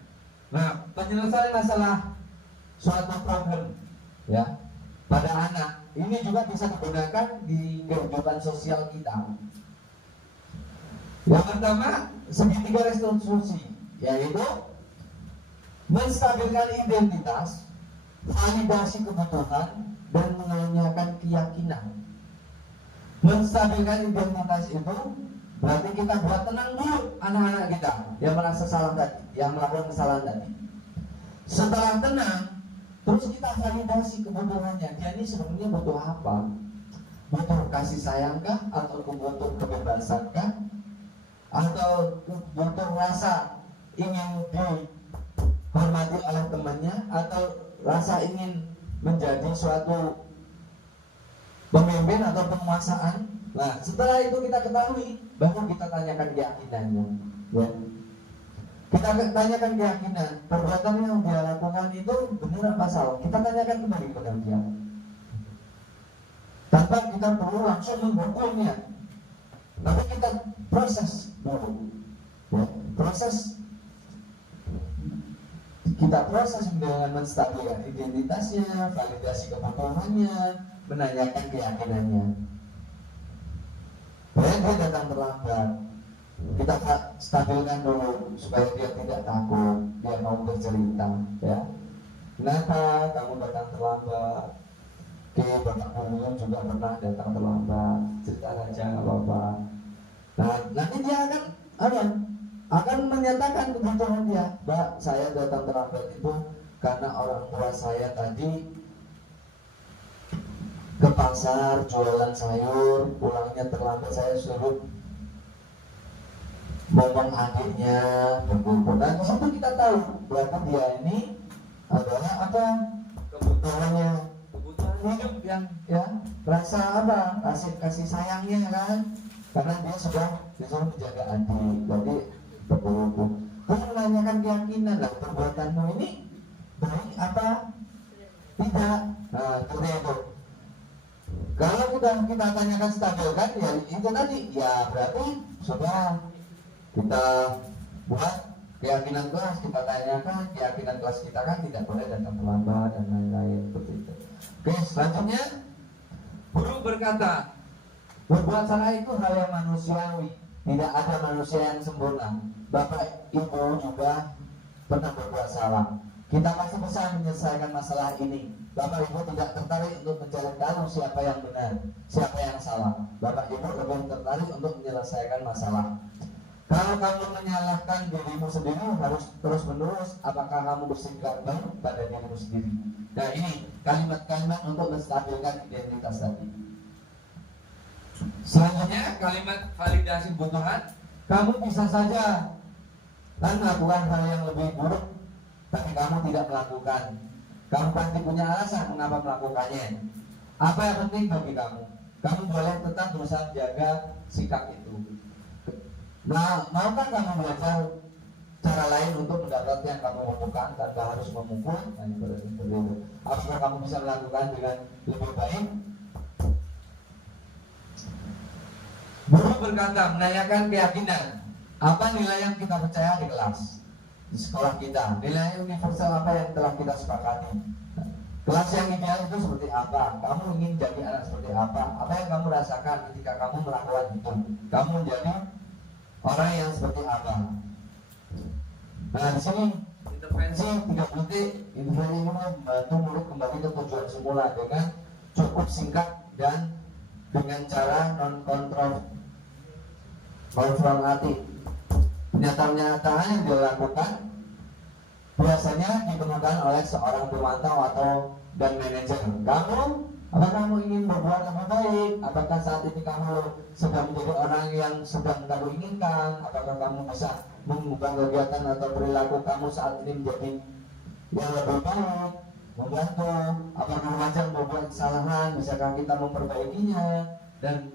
nah penyelesaian masalah suatu problem ya pada anak ini juga bisa digunakan di kehidupan sosial kita. Yang pertama, segitiga restitusi, yaitu menstabilkan identitas, validasi kebutuhan, dan menanyakan keyakinan. Menstabilkan identitas itu berarti kita buat tenang dulu anak-anak kita yang merasa salah tadi, yang melakukan kesalahan tadi. Setelah tenang, terus kita validasi kebutuhannya. Dia ini sebenarnya butuh apa? Butuh kasih sayangkah? Atau butuh kebebasankah? Atau butuh rasa ingin dihormati oleh temannya? Atau rasa ingin menjadi suatu pemimpin atau penguasaan? Nah, setelah itu kita ketahui, baru kita tanyakan keyakinannya. Ya. Kita tanyakan keyakinan, perbuatan yang dia lakukan itu benar apa salah. Kita tanyakan kembali kepada dia. Tanpa kita perlu langsung menghukumnya, tapi kita proses dulu. Ya. Kita proses dengan menstabilkan identitasnya, validasi kebutuhannya, menanyakan keyakinannya. Dia datang terlambat. kita stabilkan dulu supaya dia tidak takut, dia mau bercerita, ya. Kenapa kamu datang terlambat? Oke, Bapak Guru juga pernah datang terlambat, cerita aja nggak apa-apa. Nah, nanti dia akan menyatakan kebutuhan dia. Mbak, saya datang terlambat itu karena orang tua saya tadi ke pasar jualan sayur, pulangnya terlambat, saya suruh ngomong adiknya berkumpul. Dan di situ kita tahu bahwa dia ini adalah apa kebutuhannya, kebutuhan hidup yang rasa kasih sayangnya kan, karena dia sudah disuruh menjaga adik. Jadi berkumpul. Terus menanyakan keyakinan, lah perbuatanmu ini baik apa tidak? Nah, seperti itu. Kalau kita tanyakan stabil kan, ya itu tadi, ya berarti sudah kita buat keyakinan kelas, kita tanyakan keyakinan kelas kita kan tidak boleh datang terlambat dan lain-lain seperti itu. Oke, selanjutnya guru berkata, berbuat salah itu hal yang manusiawi, tidak ada manusia yang sempurna. Bapak Ibu juga pernah berbuat salah. Kita masih bisa menyelesaikan masalah ini. Bapak Ibu tidak tertarik untuk mencari tahu siapa yang benar, siapa yang salah. Bapak Ibu lebih tertarik untuk menyelesaikan masalah. Kalau kamu menyalahkan dirimu sendiri, harus terus-menerus apakah kamu bersikap baik pada dirimu sendiri. Nah, ini kalimat-kalimat untuk menstabilkan identitas tadi. Selanjutnya, kalimat validasi kebutuhan. Kamu bisa saja kan melakukan hal yang lebih buruk, tapi kamu tidak melakukan. Kamu pasti punya alasan mengapa melakukannya. Apa yang penting bagi kamu? Kamu boleh tetap berusaha menjaga sikap itu. Nah, maukah kamu belajar cara lain untuk mendapatkan yang kamu membutuhkan tanpa harus memukul? Nah, seperti itu. Apakah kamu bisa melakukan dengan lebih baik? Guru berkata, menanyakan keyakinan. Apa nilai yang kita percaya di kelas, di sekolah kita? Nilai universal apa yang telah kita sepakati? Kelas yang ideal itu seperti apa? Kamu ingin jadi anak seperti apa? Apa yang kamu rasakan ketika kamu melakukan itu? Kamu menjadi orang yang seperti apa? Nah, di sini intervensi 3 detik. Intervensi ini membantu murid kembali ke tujuan semula dengan cukup singkat dan dengan cara konfrontatif. Pernyataan-pernyataan yang dilakukan biasanya dikemukakan oleh seorang pemantau atau dan manajer. Apakah kamu ingin berbuat lebih baik? Apakah saat ini kamu sedang menjadi orang yang sedang kamu inginkan? Apakah kamu bisa mengubah kegiatan atau perilaku kamu saat ini menjadi yang lebih baik? Membantu. Apakah wajar membuat kesalahan? Bisakah kita memperbaikinya? Dan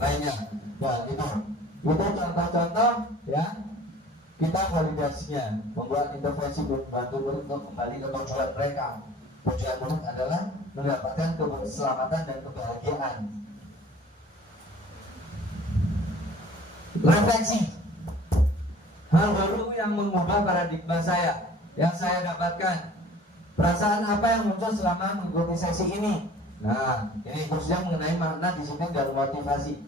lainnya. Nah, itu contoh-contoh ya. Kita validasinya, membuat intervensi membantu murid untuk kembali ke tujuan mereka. Tujuan murid adalah mendapatkan keselamatan dan kebahagiaan. Refleksi. Hal baru yang mengubah paradigma saya, yang saya dapatkan. Perasaan apa yang muncul selama mengikuti sesi ini? Nah, ini khususnya mengenai makna disiplin dan motivasi.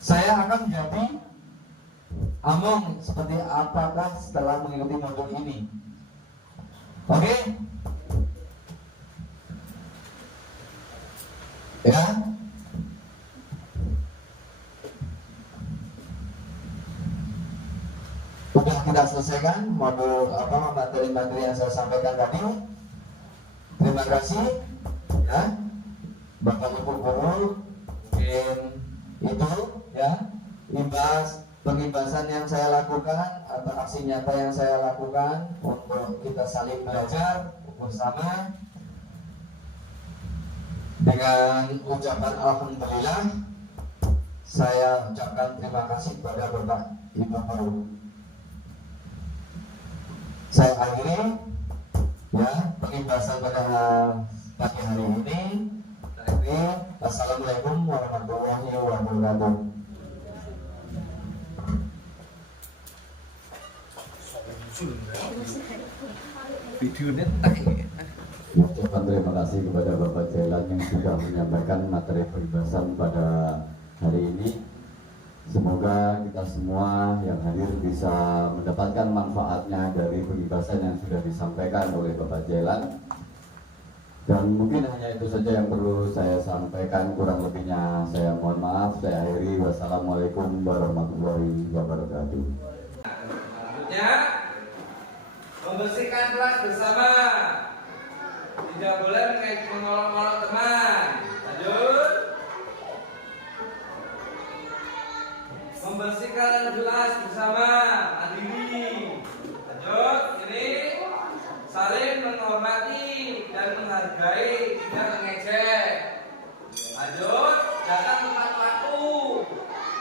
Saya akan menjadi Among seperti apakah setelah mengikuti modul ini? Oke? Ya? Sudah kita selesaikan modul materi-materi yang saya sampaikan tadi. Terima kasih ya. Bapak Ibu guru, mungkin itu ya pengimbasan yang saya lakukan atau aksi nyata yang saya lakukan untuk kita saling belajar bersama. Dengan ucapan alhamdulillah, saya ucapkan terima kasih kepada Bapak Ibu guru. Saya akhiri ya pengimbasan pada pagi hari ini. Assalamualaikum warahmatullahi wabarakatuh. Videonya tak ini. Ucapkan terima kasih kepada Bapak Jailan yang sudah menyampaikan materi pembahasan pada hari ini. Semoga kita semua yang hadir bisa mendapatkan manfaatnya dari pembahasan yang sudah disampaikan oleh Bapak Jailan. Dan mungkin hanya itu saja yang perlu saya sampaikan, kurang lebihnya saya mohon maaf. Saya akhiri, wassalamualaikum warahmatullahi wabarakatuh. Selanjutnya, membersihkan kelas bersama. Tidak boleh mengolok-olok teman. Lanjut. Membersihkan gelas bersama, mandiri. Lanjut, ini saling menghormati dan menghargai, tidak mengejek. Lanjut, datang tepat waktu,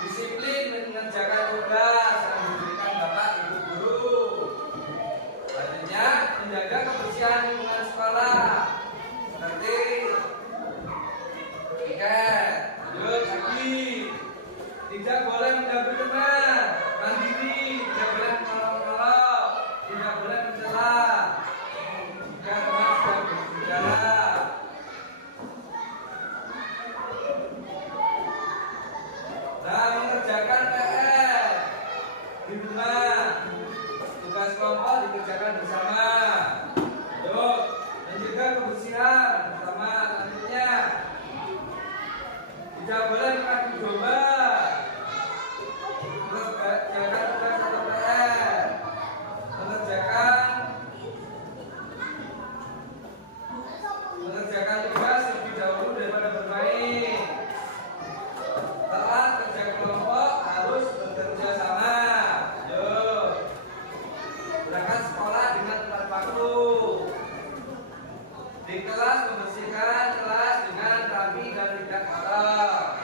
disiplin mengerjakan tugas yang diberikan bapak ibu guru. Selanjutnya, menjaga kebersihan lingkungan sekolah seperti tiket. Lanjut lagi. Tidak boleh mengganggu teman, mandiri, tidak boleh mengolok-olok, tidak boleh mencela jika teman sedang berbicara. Nah, mengerjakan PR di rumah, tugas kelompok dikerjakan bersama. Yuk, menjaga kebersihan bersama. Selanjutnya, tidak boleh mengadu domba. Mengerjakan tugas atau PR, mengerjakan tugas lebih dahulu daripada bermain. Saat kerja kelompok harus bekerja sama. Yuk, berangkat sekolah dengan tepat waktu. Di kelas membersihkan kelas dengan rapi dan tidak kotor.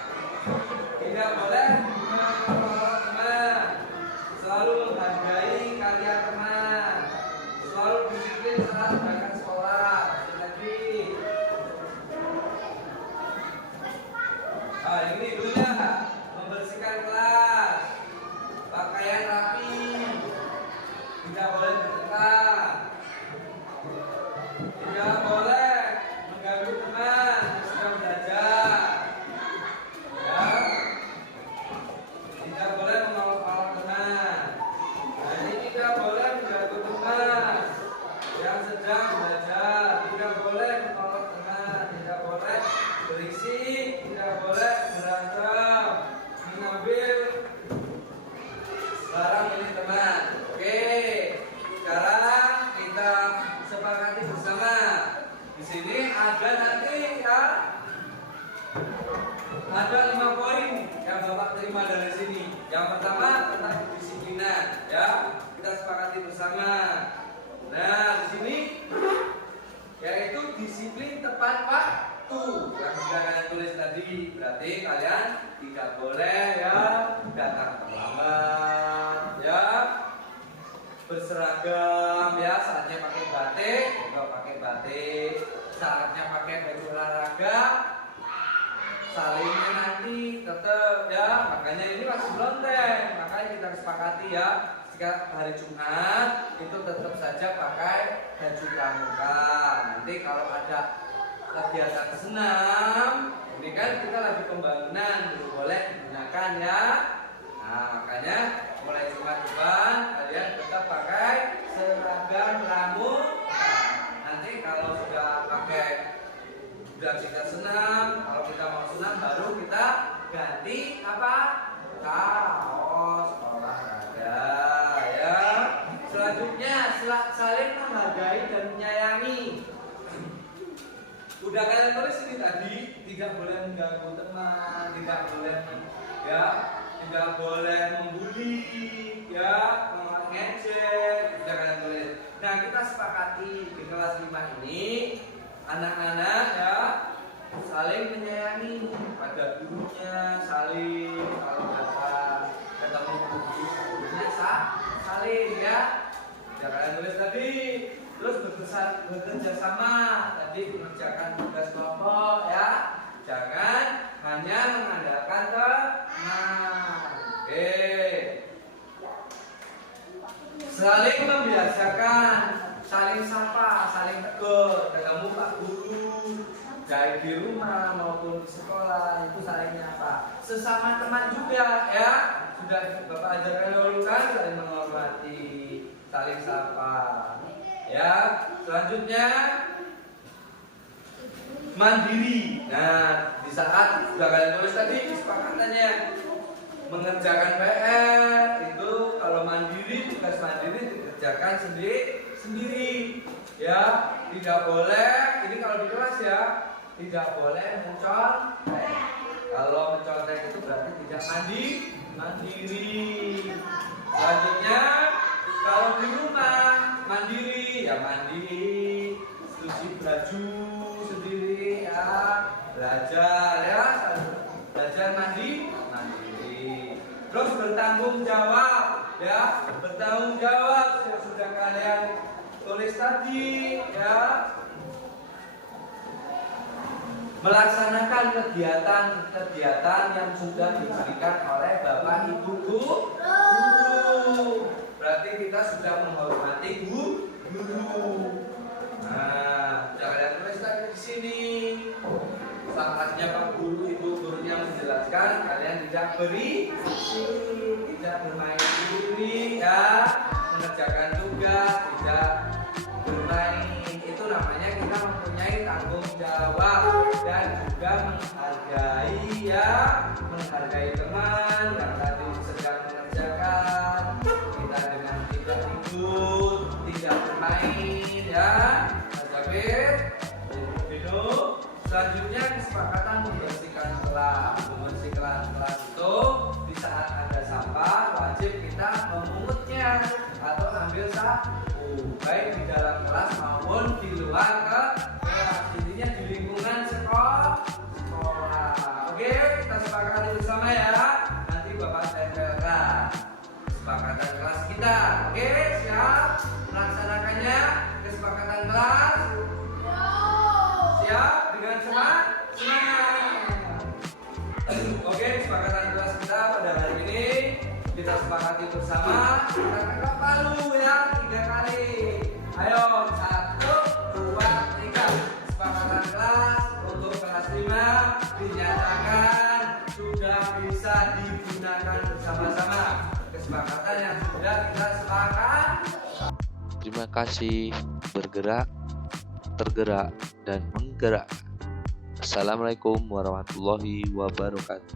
Tidak boleh mengolok teman, selalu menghargai karya teman, selalu disiplin saat berangkat sekolah. Lagi, ini dulunya membersihkan kelas, pakaian rapi, tidak boleh bertengkar, tidak boleh mengganggu teman yang sedang belajar. Ya. Tidak boleh mengolok-olok teman. Nah, ini tidak boleh mengganggu teman yang sedang belajar. Tidak boleh mengolok teman. Tidak boleh berisik. Tidak boleh berantem, mengambil barang milik teman. Oke, sekarang kita sepakati bersama. Di sini ada nanti ya. Ada 5 poin yang Bapak terima dari sini. Yang pertama tentang kedisiplinan, ya. Kita sepakati bersama. Nah, di sini yaitu disiplin tepat waktu. Yang sudah kalian tulis tadi, berarti kalian tidak boleh ya datang terlambat, ya. Berseragam, ya. Saatnya pakai batik, enggak pakai batik. Saatnya pakai baju olahraga. Salingnya nanti tetap ya, makanya ini masih lonteng, makanya kita sepakati ya. Jika hari Jumat itu tetap saja pakai baju pramuka. Nanti kalau ada kegiatan senam, ini kan kita lagi pembangunan, belum boleh digunakan ya. Nah, makanya mulai Jumat depan kalian tetap pakai seragam pramuka. Nanti kalau sudah pakai, sudah kita senam, kalau kita mau senam baru kita ganti apa? Kaos olahraga ya. Selanjutnya saling menghargai dan menyayangi. Udah kalian tulis ini tadi, tidak boleh mengganggu teman, tidak boleh ya, tidak boleh membuli ya, mengejek, udah kalian tulis. Nah, kita sepakati di kelas 5 ini anak-anak ya saling menyayangi pada gurunya, saling kalau datang ketemu gurunya saling ya. Ya kalian tulis tadi. Terus bekerja sama tadi mengerjakan tugas kelompok ya. Jangan hanya mengandalkan teman. Oke. Saling membiasakan, saling sapa, saling tegur, ketemu Pak Guru, baik di rumah maupun di sekolah. sekolah itu saingnya apa? Sesama teman juga ya. Sudah Bapak ajarkan dulu kan, saling menghormati, saling sapa. Ya, selanjutnya mandiri. Nah, di saat sudah kalian tulis tadi kesepakatannya mengerjakan PR itu kalau mandiri, tugas mandiri dikerjakan sendiri. Ya, tidak boleh. Ini kalau di kelas ya, tidak boleh mencontek. Kalau mencontek itu berarti tidak mandiri. Selanjutnya kalau di rumah mandiri ya mandi, cuci baju sendiri ya, belajar mandiri. Terus bertanggung jawab ya, yang sudah kalian tulis tadi ya. Melaksanakan kegiatan yang sudah diberikan oleh Bapak Ibu guru. Berarti kita sudah menghormati guru. Nah, kalian tulis tadi di sini. Saatnya Pak Guru, Ibu gurunya menjelaskan, kalian tidak bermain diri ya, mengerjakan tugas, tidak bermain. Itu namanya kita mempunyai tanggung jawab dan juga menghargai teman yang tadi sedang mengerjakan. Kita dengan tidak ikut, tidak bermain ya. Selanjutnya kesepakatan membersihkan kelas. Membersihkan kelas itu di saat ada sampah wajib kita memungutnya atau ambil sapu, baik di dalam kelas maupun di luar kelas. Intinya di lingkungan sekolah. Oke, kita sepakati bersama ya. Nanti Bapak tempelkan kesepakatan kelas kita. Oke, siap melaksanakannya kesepakatan kelas. Siap dengan semangat. Oke, kesepakatan kelas kita pada hari ini kita sepakati bersama. Kita ketok palu ya 3 kali. Ayo 1, 2, 3. Kesepakatan kelas untuk kelas 5 dinyatakan sudah bisa digunakan bersama-sama. Kesepakatan yang sudah kita sepakat. Terima kasih. Bergerak, tergerak, dan menggerak. Assalamualaikum warahmatullahi wabarakatuh.